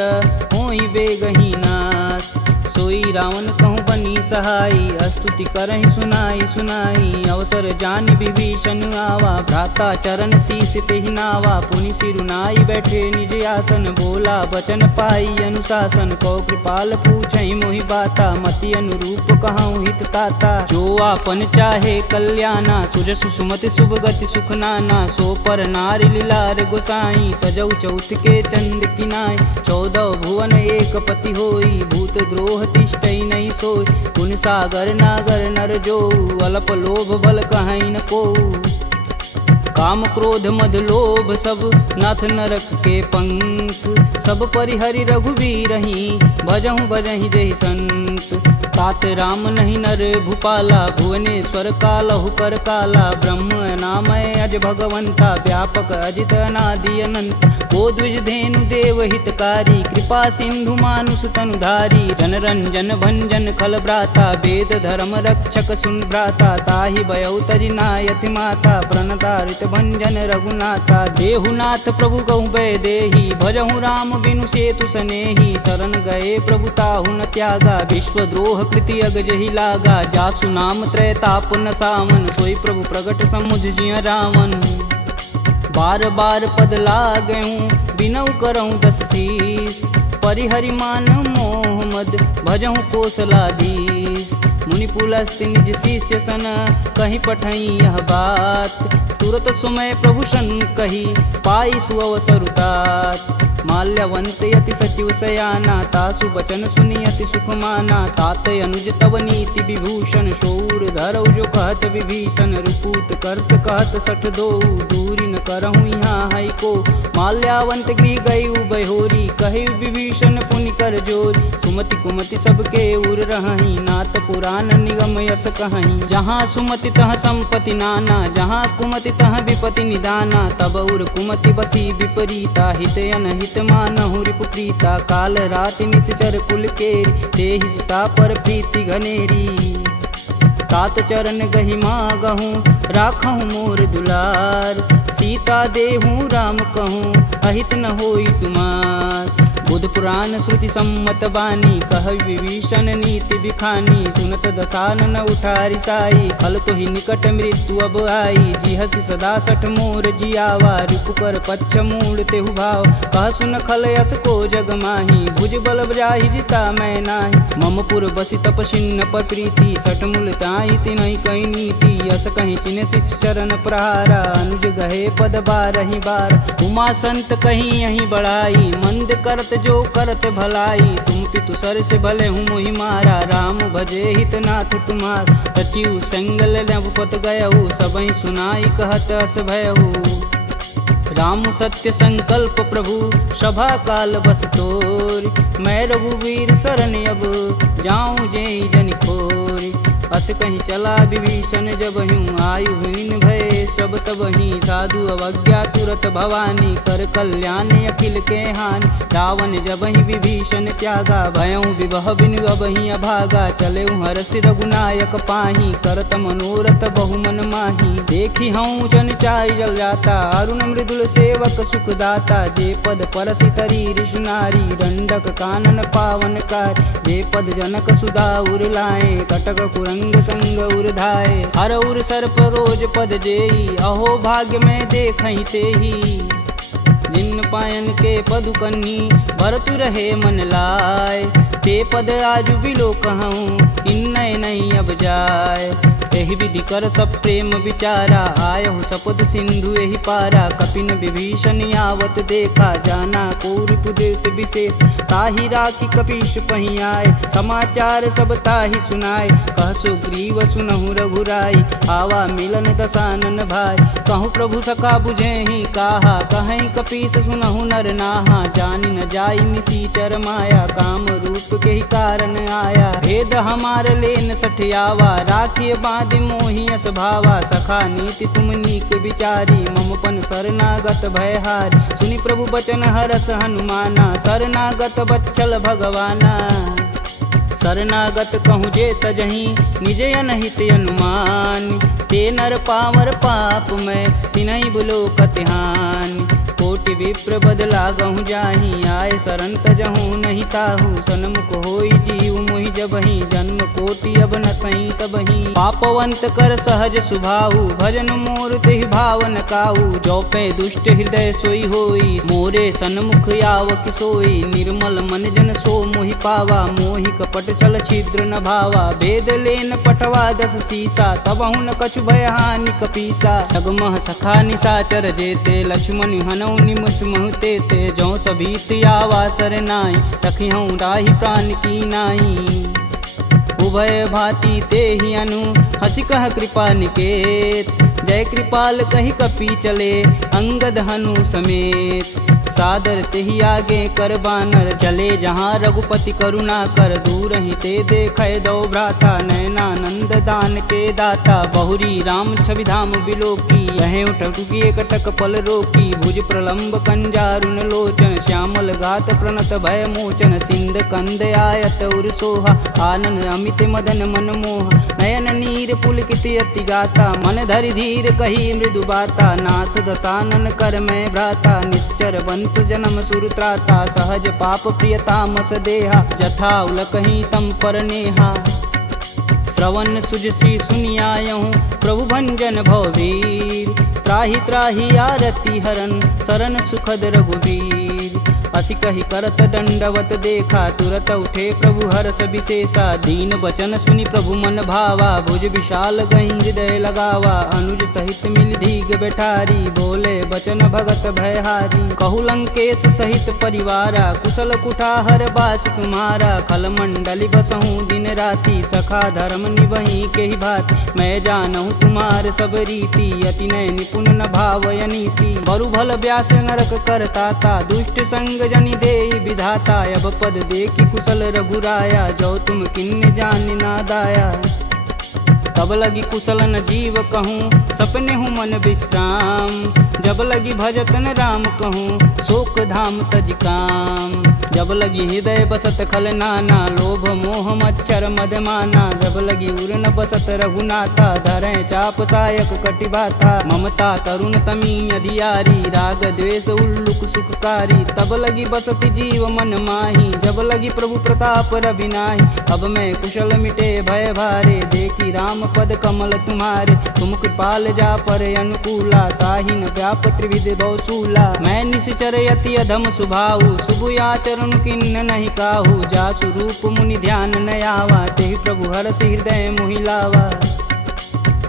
होई बेगही नास सोई रावण कहूँ बनी सहाई स्तुति करहि सुनाई सुनाई अवसर जान विभीषण आवा भ्राता चरण शीस तेहि नावा पुनि सिरुनाई बैठे निज आसन बोला बचन पाई अनुशासन कौ कृपाल पूछहि मोहि बाता मति अनुरूप कहूँ हित ताता जो आपन चाहे कल्याणा सुजस सुमति शुभ गति सुख नाना सो पर नारी लीलार गोसाई तजौ चौथ के चंद किनाय 14 भुवन एक पति होई भूत द्रोह तिष्ठई नहीं सोई गुण सागर नागर नर जो अल्प लोभ बल कहीं न को काम क्रोध मद लोभ सब नाथ नरक के पंख सब परिहरि रघुवीर ही भजहु भजहि जहि संत तात राम नहीं नर भूपाला भुवनेश्वर कालहु कर काला ब्रह्म नामय अज भगवंता व्यापक अजित अनादि अनंत को द्विज धेनु देव हितकारी कृपा सिंधु मानुष तनुधारी जन रंजन भंजन खल भ्राता वेद धर्म रक्षक सुन भ्राता ताहि भयउ तजि नायति माता प्रणतारित भंजन रघुनाथा देहुनाथ प्रभु गहु भय देहि भजहु राम बिनु सेतु सनेहि शरण गए प्रभु ताहु न त्यागा विश्वद्रोह कृति अग जहि लागा जासु नाम त्रैताप न सावन सोई प्रभु प्रगट समुझ जिय रावण बार बार पद लागऊं बिनऊ करऊं 10 शीस परिहरि मान मोह मद भजहु कोसलाधीश मुनि पुलस्त्य निज शिष्य सन कहीं पठई यह बात तुरत सुमय प्रभु सन कही पाई सुअवसरुतात माल्यवंत यति सचिव सयाना तासु बचन सुनि अति सुख माना तात अनुज तव नीति विभूषण शौर धरऊ जो कहत विभीषण रुपूत करस कहत सठ दो दूरी न करहु यहाँ है को माल्यावंत गृह गई बहोरी कही विभीषण पुनि कर जोरी सुमति कुमति सबके उर रही नाथ पुराण निगम यस कहीं जहाँ सुमति तह संपत्ति नाना जहाँ कुमति तह विपति निदाना तब उर कुमति बसी विपरीता हित अनहित मानहु रिपुप्रीता काल राति निश्चर कुल केरी तेहि सुता पर प्रीति घनेरी तात चरण गहि मागहूँ राखहूँ मोर दुलार सीता देहूँ राम कहूँ अहित न होई तुमार बुध पुराण श्रुति सम्मत बानी कह विभीषण नीति बिखानी सुनत दसानन उठारी साई खल तो ही निकट मृत्यु अब आई जी हसी सदा सठ मोर जियावा रिपुकर पच्छ मूड तेहु भाव कह सुन खल यस को जग माही भुज बल जाहि जिता मैं नाही मम पुर बसी तपसिन्न पर प्रीति सठ मूल ताई तिनहि कही नीति यस कहीं चिन्ह शिष चरण प्रहारा अनुज गहे पद बारहि बार उमा संत कहीं यही बढ़ाई मंद करत जो करत भलाई तुम पितु सर से भले हूँ मोहि मारा राम भजे हित नाथ तुम्हार सचिव संगल नभपत गयहु सबहि सुनाई कहत अस भयहु राम सत्य संकल्प प्रभु सभा काल बस तोरी मैं रघुवीर शरण अब जाऊं जेई जन खोरी अस कहीं चला विभीषण जब हूँ आयुहीन भय सब तब ही साधु अवज्ञा तुरत भवानी कर कल्याण अखिल के हानि रावण जब ही विभीषण त्यागा भयऊ विभह बिनु अब ही अभागा चले हरस रघुनायक पाही करत मनोरथ बहुमन माही देखी हूँ जन चारि जल जाता अरुण मृदुल सेवक सुखदाता जे पद परसि तरी ऋषि नारी दंडक कानन पावन कार जे पद जनक सुधा उर लाए कटक कुरंग संग उर्धाए हर उर सर्प रोज पद जेई अहो भाग्य में देखहि तेही जिन पायन के पदु कन्ही भरतु रहे मन लाय ते पद आजु बिलो कहूँ इन नहीं अब जाय एहि विधि कर सब प्रेम विचारा आयहु सपद सिंधु एहि पारा कपिन विभीषण आवत देखा जाना कौरपुदेत विशेष ताहि राखी कपीश पही आए समाचार सब ताहि सुनाए कह सुग्रीव सुनहु रघुराई आवा मिलन दसानन भाई कहूँ प्रभु सखा बुझे ही काहा कहीं कपीस सुनहु नर नाहा जानि न जाई निसीचर माया काम रूप के ही कारण आया भेद हमार लेन सठियावा राखिए बांध मोहि अस भावा सखा नीति तुम नीक विचारी ममपन शरणागत भयहार सुनि प्रभु बचन हरस हनुमाना शरणागत बच्चल भगवाना शरणागत कहूँ जे तजही निज अनहित अनुमान ते नर पावर पाप में तिनहि बुलो कतिहान कोटि विप्र बदला गहूँ जाही आए शरण तजहूँ नहीं ताहू सन्मुख होई जीव मोहि जबहि जन्म कोटि अब न सही तबहि पापवंत कर सहज सुभाऊ भजन मोर तेहि भावन काऊ जो पे दुष्ट हृदय सोई होई मोरे सन्मुख आव किसोई निर्मल मन जन सो मोहि पावा मोहि कपट छल छिद्र न भावा भेद लेन पटवा दस सीसा तबहु न कछु भय हानि कपीसा जगमह सखा निसाचर जेते लक्ष्मण हनौ निमस महते ते जो सभीत आवा सरनाई तखिहूँ राही प्राण की नाई उभय भांति ते ही अनु हसी कह कृपा निकेत जय कृपाल कही कपी चले अंगद हनु समेत सादर तेहि आगे कर बानर चले जहाँ रघुपति करुणा कर दूर ही ते देखे दो भ्राता नयनानंद दान के दाता बहुरी राम छवि धाम बिलोकी यह उठुकी एकटक पल रोकी भुज प्रलंब कंजारुन लोचन श्यामल गात प्रणत भय मोचन सिंध कंद आयत उर सोहा आनन अमित मदन मन मोह नयन नीर पुलकित अति गाता मन धरि धीर कही मृदु बाता नाथ दसानन कर मैं भ्राता निश्चर वंश जन्म सुरत्राता सहज पाप प्रियतामस देहा जथा उलकही तम पर नेहा श्रवण सुजसी सुनियायहूँ प्रभु भंजन भववीर त्राहि त्राहि आरती हरन शरण सुखद रघुवीर असी कही करत दंडवत देखा तुरत उठे प्रभु हरस विशेषा दीन बचन सुनि प्रभु मन भावा भुज विशाल गही हृदय लगावा अनुज सहित मिल धीग बैठारी बोले बचन भगत भयहारी कहु लंकेश सहित परिवारा कुशल कुठाहर बास तुम्हारा खल मंडली बसहूँ दिन राति सखा धर्म निबही के ही भात मैं जानहूँ तुम्हार सब रीति अति नय निपुण न भावय नीति बरु भल व्यास नरक करता दुष्ट संग जनि देई विधाता अब पद देखी कुशल रघुराया जो तुम किन्न जान ना दाया तब लगी कुशल न जीव कहूँ सपने हूँ मन विश्राम जब लगी भजतन राम कहूँ शोक धाम तज काम जब लगी हृदय बसत खल नाना लोभ मोह मच्छर मदमाना, जब लगी उर न बसत रघुनाथा, धरें चाप सायक कटिबाथा, ममता करुण तमी अधियारी, राग द्वेष उल्लुक सुखकारी, तब लगी बसत जीव मन माही, जब लगी प्रभु प्रताप रविनाही, अब मैं कुशल मिटे भय भारे, देखी राम पद कमल तुम्हारे, तुम कृपाल जा पर अनुकूला, ताहि न व्याप त्रिविध बहुसूला, मैं निश्चर यति अधम सुभाऊ, शुभ आचरण किन्न नहीं काहू, जासु रूप मुनि ध्यान न आवा, तेहि प्रभु हरष हृदय मोहि लावा।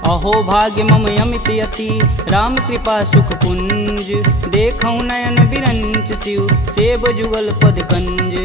अहो भाग्य मम यमित यति, राम कृपा सुख पुंज, देखऊँ नयन बिरंच शिव, सेब जुगल पद कंज,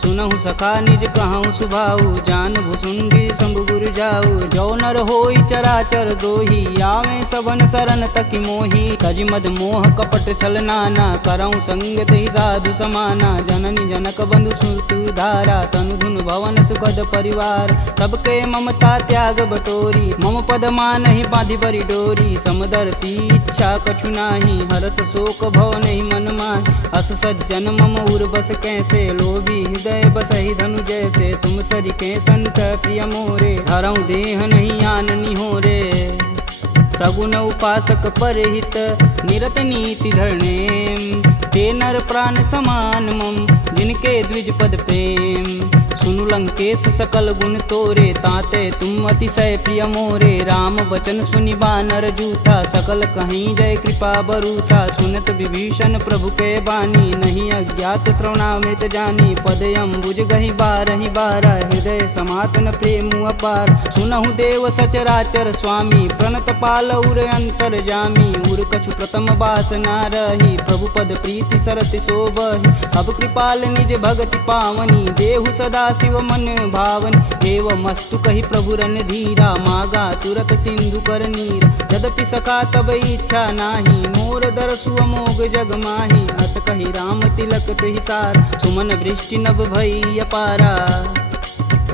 सुनहु सखा निज कहूँ सुभाऊ, जान भुसुंडी शंभु गुरु जाऊ, जो नर होई चराचर द्रोही, आवे सबन शरण तकि मोही, तज मद मोह कपट छल नाना, करऊँ संगत ही साधु समाना, जननी जनक बंधु सुत धारा, तनु धुन भवन सुखद परिवार, सबके ममता त्याग बटोरी, मम पद मानहि बांधि बरी डोरी, समदर्शी इच्छा कछु नाही, हरस शोक भव नहीं मन माहि, अस सज्जन मम उर बस कैसे, लोभी हृदय बसहि धनु जैसे, तुम सरिके संत प्रिय मोरे, धरऊँ देह नहीं आननी हो रे, सगुन उपासक परहित, निरत नीति धरणेम, ते नर प्राण समान मम, जिनके द्विज पद प्रेम, सुनु लंकेश सकल गुण तोरे, ताते तुम अतिशय प्रिय मोरे, राम बचन सुनि बानर जूथा, सकल कहीं जय कृपा बरूथा, सुनत विभीषण प्रभु के बानी, नहीं अज्ञात श्रवणामृत जानी, पद अम्बुज गहि बारहि बारा, हृदय समातन प्रेम अपार, सुनहु देव सचराचर स्वामी, प्रणत पाल उर अंतर जामी, उर कछु प्रथम बास ना रही, प्रभु पद प्रीति सरति शोभहि, अब कृपाल निज भगति पावनी, देहु सदा शिव मन भावन, एवं मस्तु कही प्रभु रन धीरा, मागा तुरत सिंधु कर नीर, यद्यपि सका तब इच्छा नाही, मोर दरसु अमोघ जग माही, अस कही राम तिलक तुहिसार, सुमन वृष्टि नभ भई अपारा,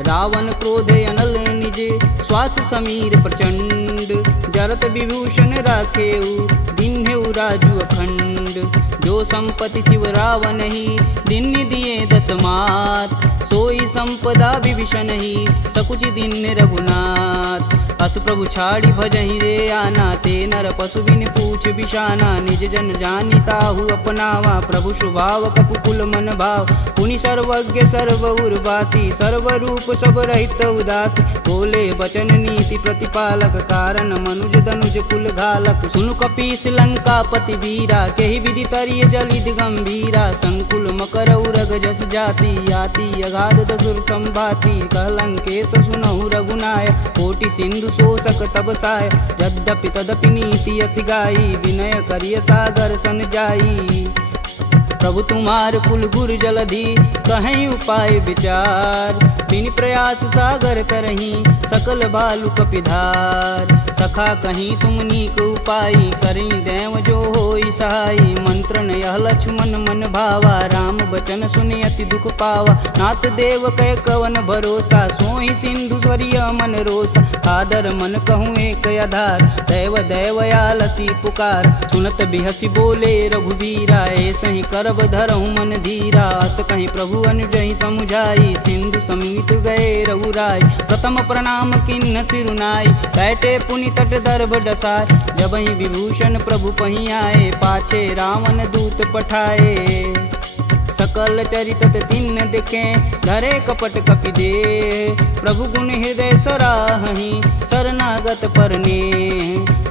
रावण क्रोध अनल निज, श्वास समीर प्रचंड, जरत विभूषण राखेऊ, दिन्हेऊ राजु अखंड, जो संपत्ति शिव रावण ही, दिन दिए दस मात, सोई संपदा विभीषण ही, सकुच दिन रघुनाथ, अस प्रभु छाड़ी भजहि रे आना, ते नर पशु बिन पूछ बिशाना, निज जन जानि ताहु अपनावा, प्रभु स्वभाव कपुकुल मन भाव, पुनि सर्वज्ञ सर्व उर्वासी, सर्व रूप सब रहित उदासी, बोले बचन नीति प्रतिपालक, कारण मनुज धनुज कुल घालक, सुनु कपीस लंकापति वीरा, केहि विधि तरिय जलिद गंभीरा, संकुल मकर उरग जस जाति, याति अगाध दसुर संभाति, कहलंकेश सुनहु रघुनाय, कोटि सिंधु शोषक तब साय, यद्यपि तदपि नीति अति गाई, विनय करिय सागर सन जाई, प्रभु तुम्हार कुल गुर जलधि, कहीं उपाय विचार, बिन प्रयास सागर तरही, सकल भालु कपिधार, सखा कहीं तुम नीक उपाय, करी देव जो होई सहाई, मंत्रन यह लक्ष्मण मन भावा, राम बचन सुनि अति दुख पावा, नाथ देव कै कवन भरोसा, सोई सिंधु स्वरिय मन रोसा, आदर मन कहूँ एक आधार, दैव दैवयालसी पुकार, सुनत बिहसी बोले रघुबीरा, ऐसे ही करब धरहु मन धीरा, अस कहीं प्रभु अनुजहि समुझाई, सिंधु समीत गए रघुराय, प्रथम प्रणाम किन्न सिरुनाई, बैठे पुनि तट दर्भ डसाय, जबहि विभूषण प्रभु पही आए, पाछे रावण दूत पठाए, सकल चरित तिन्न दिखे, धरे कपट कपि दे, प्रभु गुण हृदय सराहि, शरणागत परने,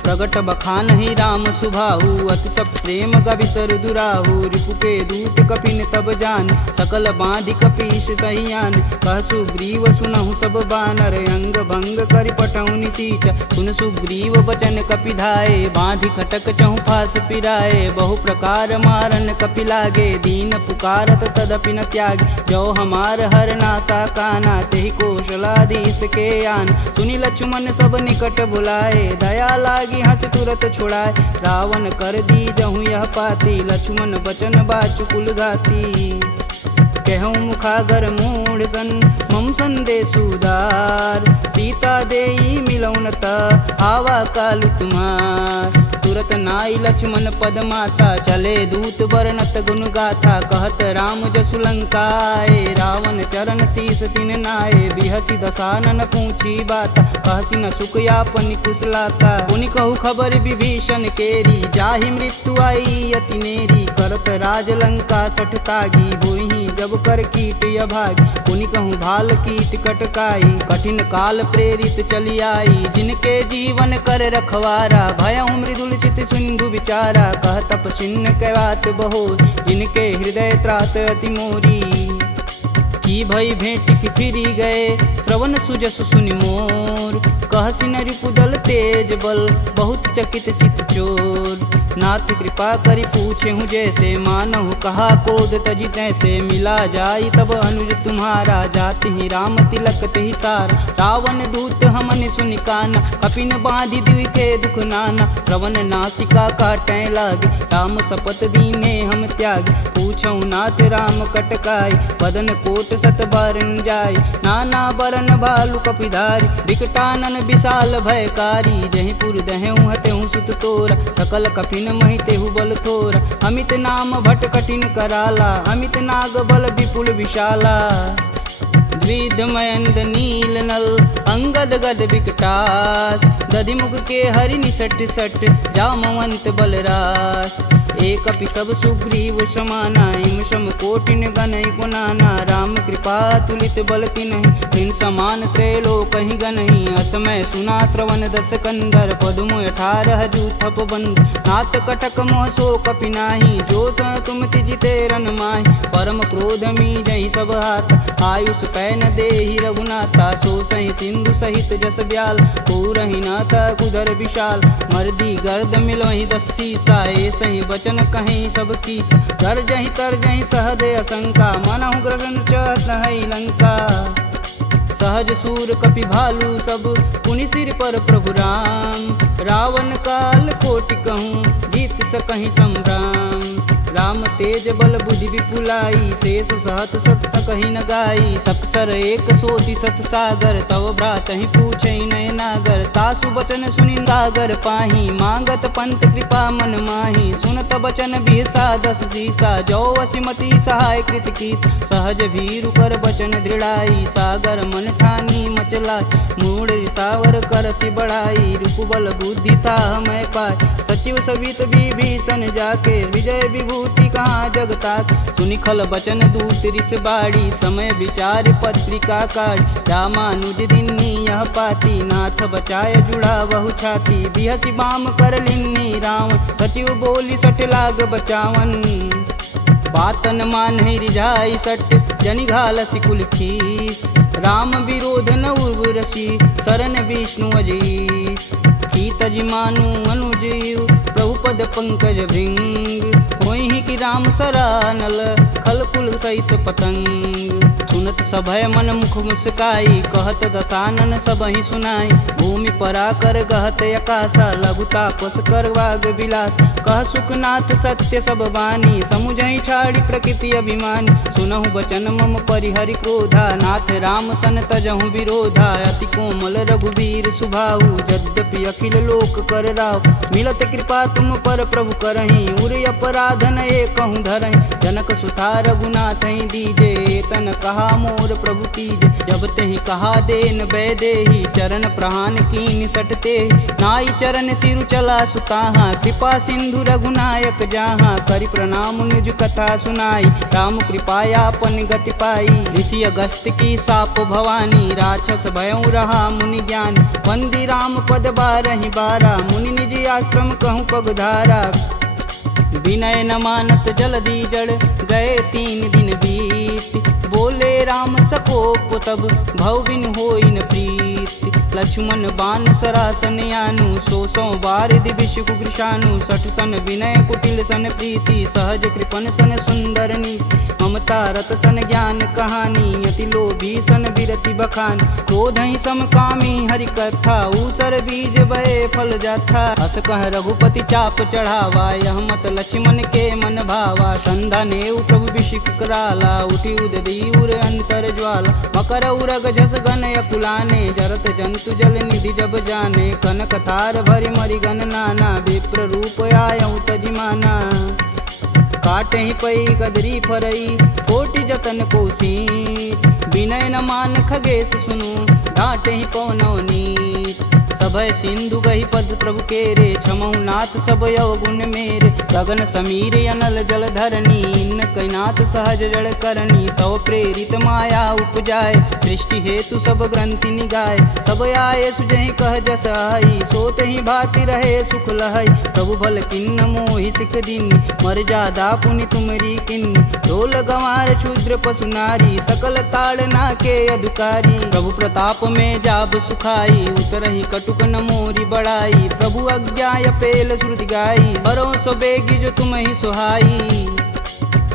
प्रगट बखानहि राम सुभाहु, अति सब प्रेम गविसर दुराहु, रिपु के दूत कपिन तब जान, सकल बांधि कपीश कहियान, कह सुग्रीव सुनहु सब बानर, अंग भंग करि पटौनि निसीच, सुन सुग्रीव बचन कपिधाए, बांधि खटक चहु फास पिराए, बहु प्रकार मारन कपि लागे, दीन पुकारत तदपि न त्यागे, जो हमार हर नासा काना, तेहि कौशलाधीश के आन, सुनि लक्ष्मण सब निकट बुलाए, दया लागी हंस तुरत छुड़ाए, रावण कर दी जहूँ यह पाती, लक्ष्मण बचन बाचुकुल घाती, कहूँ मुखागर मूढ़ सन, मम संदेश उदार, सीता देई मिलौन ता, आवा कालु तुम्हार, तुरत नाई लक्ष्मण पद माता, चले दूत वर्णत गुण गाथा, कहत राम जसु लंकाए, रावण चरण शीस तिन नाये, बिहसी दसानन पूछी बात, कहसी न सुख यापन कुशलाता, पुनि कहु खबर विभीषण केरी, जाहि मृत्यु आई अति नेरी, करत राज लंका सठ तागी, होहि जब कर कीट अभागी, पुनि कहूँ भाल कीट कटकाई, कठिन काल प्रेरित चली आई, जिनके जीवन कर रखवारा, भयउ मृदुल चित सिंधु विचारा, कह तपसिन्न कैवात बहो, जिनके हृदय त्रात अति मोरी, की भई भेंट की फिरी गए, श्रवण सुजस सुनि मोर, कहसी न रिपुदल तेज बल, बहुत चकित चित चोर, नाथ कृपा करि पूछे हूँ जैसे, मानहु कहा क्रोध तजि तैसे, मिला जाई तब अनुज तुम्हारा, जाति ही राम तिलक तेहि सार, रावण दूत हमन सुनि काना, कपिन बांधि दिव्य के दुख नाना, श्रवण नासिका काटै लागे, राम शपथ दीने हम त्याग, पूछऊ नाथ राम कटकाई, बदन कोट सत बारन जाय, नाना बरन भालु कपिधारी, विकटानन विशाल भयकारी, जहि पुर दहु हतेहु सुत तोरा, सकल कपिन महि तेहु बल थोरा, अमित नाम भट कठिन कराला, अमित नाग बल विपुल विशाला, द्विध मयंद नील नल, अंगद गद विकटास, दधिमुख के हरि निसट सट, जामवंत बलरास, एक अपि सब सुग्रीव समाना, इम सम कोटिन गनहि गुनाना, राम कृपा तुलित बल तिन्हि, तिन समान त्रैलोक ही गनहि, असमय सुना श्रवण दस कंदर, पदुम 18 जूथप बंद, नाथ कटक मोह सो कपि नाही, जो स तुम तिजिते रन माहि, परम क्रोध मी जहि सब हाथ, आयुष पै न देहि रघुनाथा, सो सहि सिंधु सहित जस ब्याल, पूरहि नाथ कुधर विशाल, मर्दी गर्द मिलहि 10 सीसा, सही बचन कहीं सब कीस, गर्जहि तरजहि सहदे असंका, मनहु ग्रसन चहत है लंका, सहज सूर कपि भालू सब, पुनि सिर पर प्रभु राम, रावण काल कोटि कहूँ, जीत सकहि संग्राम, राम तेज बल बुद्धि विपुलाई, शेष सहत सत सकहि न गाई, सपसर एक सोति सत सागर, तव भ्रातहि पूछहि नय नागर, तासु बचन सुनि सागर पाही, मांगत पंत कृपा मन माही, सुनत बचन बिहसा 10 सीसा, जो वसिमति सहाय कृत कीस, सहज भीरु कर बचन दृढ़ाई, सागर मन ठानी मचला, मूढ़ रिसावर करसि बढ़ाई, रूप बल बुद्धि था मैं पाय, सचिव सवित विभीषण जाके, विजय विभूति कहाँ जगतात, सुनि खल बचन दूत रिस बाड़ी, समय विचार पत्रिका काढ़, रामानुज दिन्नी यह पाती, नाथ बचाय जुड़ा बहु छाती, बिहसी बाम कर लिन्नी रावण, सचिव बोली 60 लाग बचावन, बातन मान रिझाई सट, जनि घालसि कुल खीस, राम विरोध न उर्वरसी, शरण विष्णु अजीस, की तज मानु अनुजीव, प्रभु पद पंकज भृंग, होहि कि राम सरानल, खल कुल सहित पतंग, सुनत सभय मन मुख मुस्काई, कहत दसानन सबहि सुनाई, भूमि परा कर गहत अकासा, लघुता पस कर वाग विलास, कह सुखनाथ सत्य सब बानी, समुझहि छाड़ी प्रकृति अभिमानी, सुनहु बचन मम परिहरि क्रोधा, नाथ राम सन तजहु विरोधा, अति कोमल रघुवीर सुभाऊ, यद्यपि अखिल लोक कर राव, मिलत कृपा तुम पर प्रभु करहि, उर अपराधन एकहु धरहि, जनक सुता रघुनाथ ही दीजे, तन कहा मोर प्रभु कीजे, जब तेहि कहा देन बैदेही, चरण प्रहान कीन सटते, नाई चरण सिरु चला सुताहा, कृपा सिंधु रघुनायक जहाँ, करि प्रणाम निज कथा सुनाई, राम कृपायापन गति पाई, ऋषि अगस्त की साप भवानी, राक्षस भयउ रहा मुनि ज्ञान, वंदी राम पद 12 बारा, मुनि निज आश्रम कहूँ पगधारा, विनय न मानत जलधि जड़, गए 3 दिन बीत, बोले राम सकोप तब, भव बिन होई न प्रीत, लक्ष्मण बान सरासन यानु, 100 बार दिविश कुकृशानु, 60 सन विनय कुटिल सन प्रीति, सहज कृपन सन सुंदर नीति, ममता रत सन ज्ञान कहानी, यति लोभी सन विरति बखान, क्रोधहि समकामी हरि कथा, ऊसर बीज बए फल जाथा, अस कह रघुपति चाप चढ़ावा, यह मत लक्ष्मण के मन भावा, संधा नेउ प्रभु बिषिक कराला, उठी उददी उर अंतर ज्वाला, मकर उरग जस गन अकुलाने, जरत जंत हेतु जल निधि जब जाने, कनक थार भरि मरिगन नाना, विप्र रूप आयऊ तजिमाना। काटे ही पई गदरी फरई, कोटि जतन कोसीट, विनय न मान खगेश सुनु, डांटे ही पवनौ नीच। सभय सिंधु गही पद प्रभु केरे, छमहु नाथ सब अवगुण मेरे। गगन समीर अनल जल धरनी, इन कैनाथ सहज जड़ करनी। तव प्रेरित माया उपजाय, सृष्टि हेतु सब ग्रंथि निगाय। सब आये सुजहि कह जस आई, सोत ही भाति रहे सुख लहई। प्रभु भल किन्न मोहि सिख दीन, मर्यादा पुनि तुमरी किन्न। ढोल गंवार शूद्र पशु नारी, सकल ताड़ना के अधिकारी। प्रभु प्रताप में जाब सुखाई, उतरहि कटुक न मोरी बड़ाई। प्रभु आज्ञा पेल श्रुति गाई, बरो सो बेगी जो तुम ही सुहाई।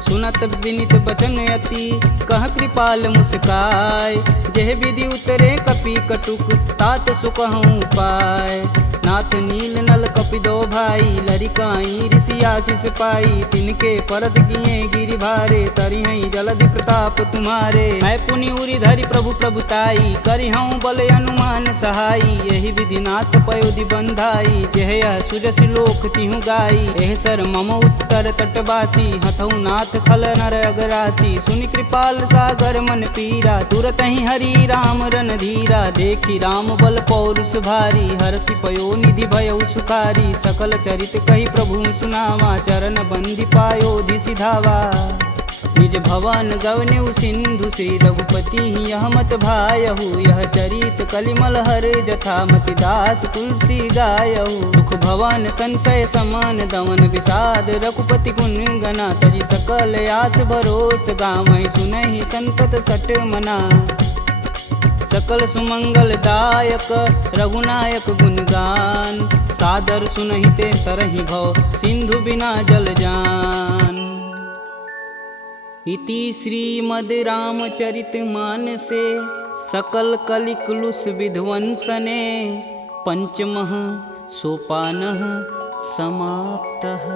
सुनत विनित बचन अति, कह कृपाल मुस्काय। जेह विधि उतरे कपि कटुक, तात सुकहूँ पाय। नाथ नील नल कपि दो भाई, लरिकाई ऋषि आशीष पाई। तिनके परस किए गिरि भारे, तरिहई जलधि प्रताप तुम्हारे। मैं पुनि उरि धरि प्रभु प्रभुताई, करिहऊँ बल अनुमान सहाई। यही विधि नाथ पयोधि बंधाई, जेह यह सुजस लोक तिहु गाई। एह सर मम उत्तर तटवासी, हथऊ नाथ खल नर अगरासी। सुनि कृपाल सागर मन पीरा, तुरत ही हरि राम रन धीरा। देखी राम बल पौरुष भारी, हरषि पयो निधि भयउ सुखारी। सकल चरित कही प्रभु सुनावा, चरण बंदी पायोधि सिधावा। निज भवन गवनेउ सिंधु, श्री रघुपति यह मत भायहु। यह चरित कलिमल हर जथा, मति दास तुलसी गायहु। दुख भवन संशय समान, दमन विषाद रघुपति गुण गना। तजि सकल आस भरोस, गावहि सुनहि संतत सट मना। सकल सुमंगल दायक रघुनायक गुणगान, सादर सुनहि ते तरहि भव, सिंधु बिना जल जान। इति श्रीमद् रामचरित मानसे, सकल कलिकुलुष विध्वंसने। पंचमः सोपानः समाप्तः।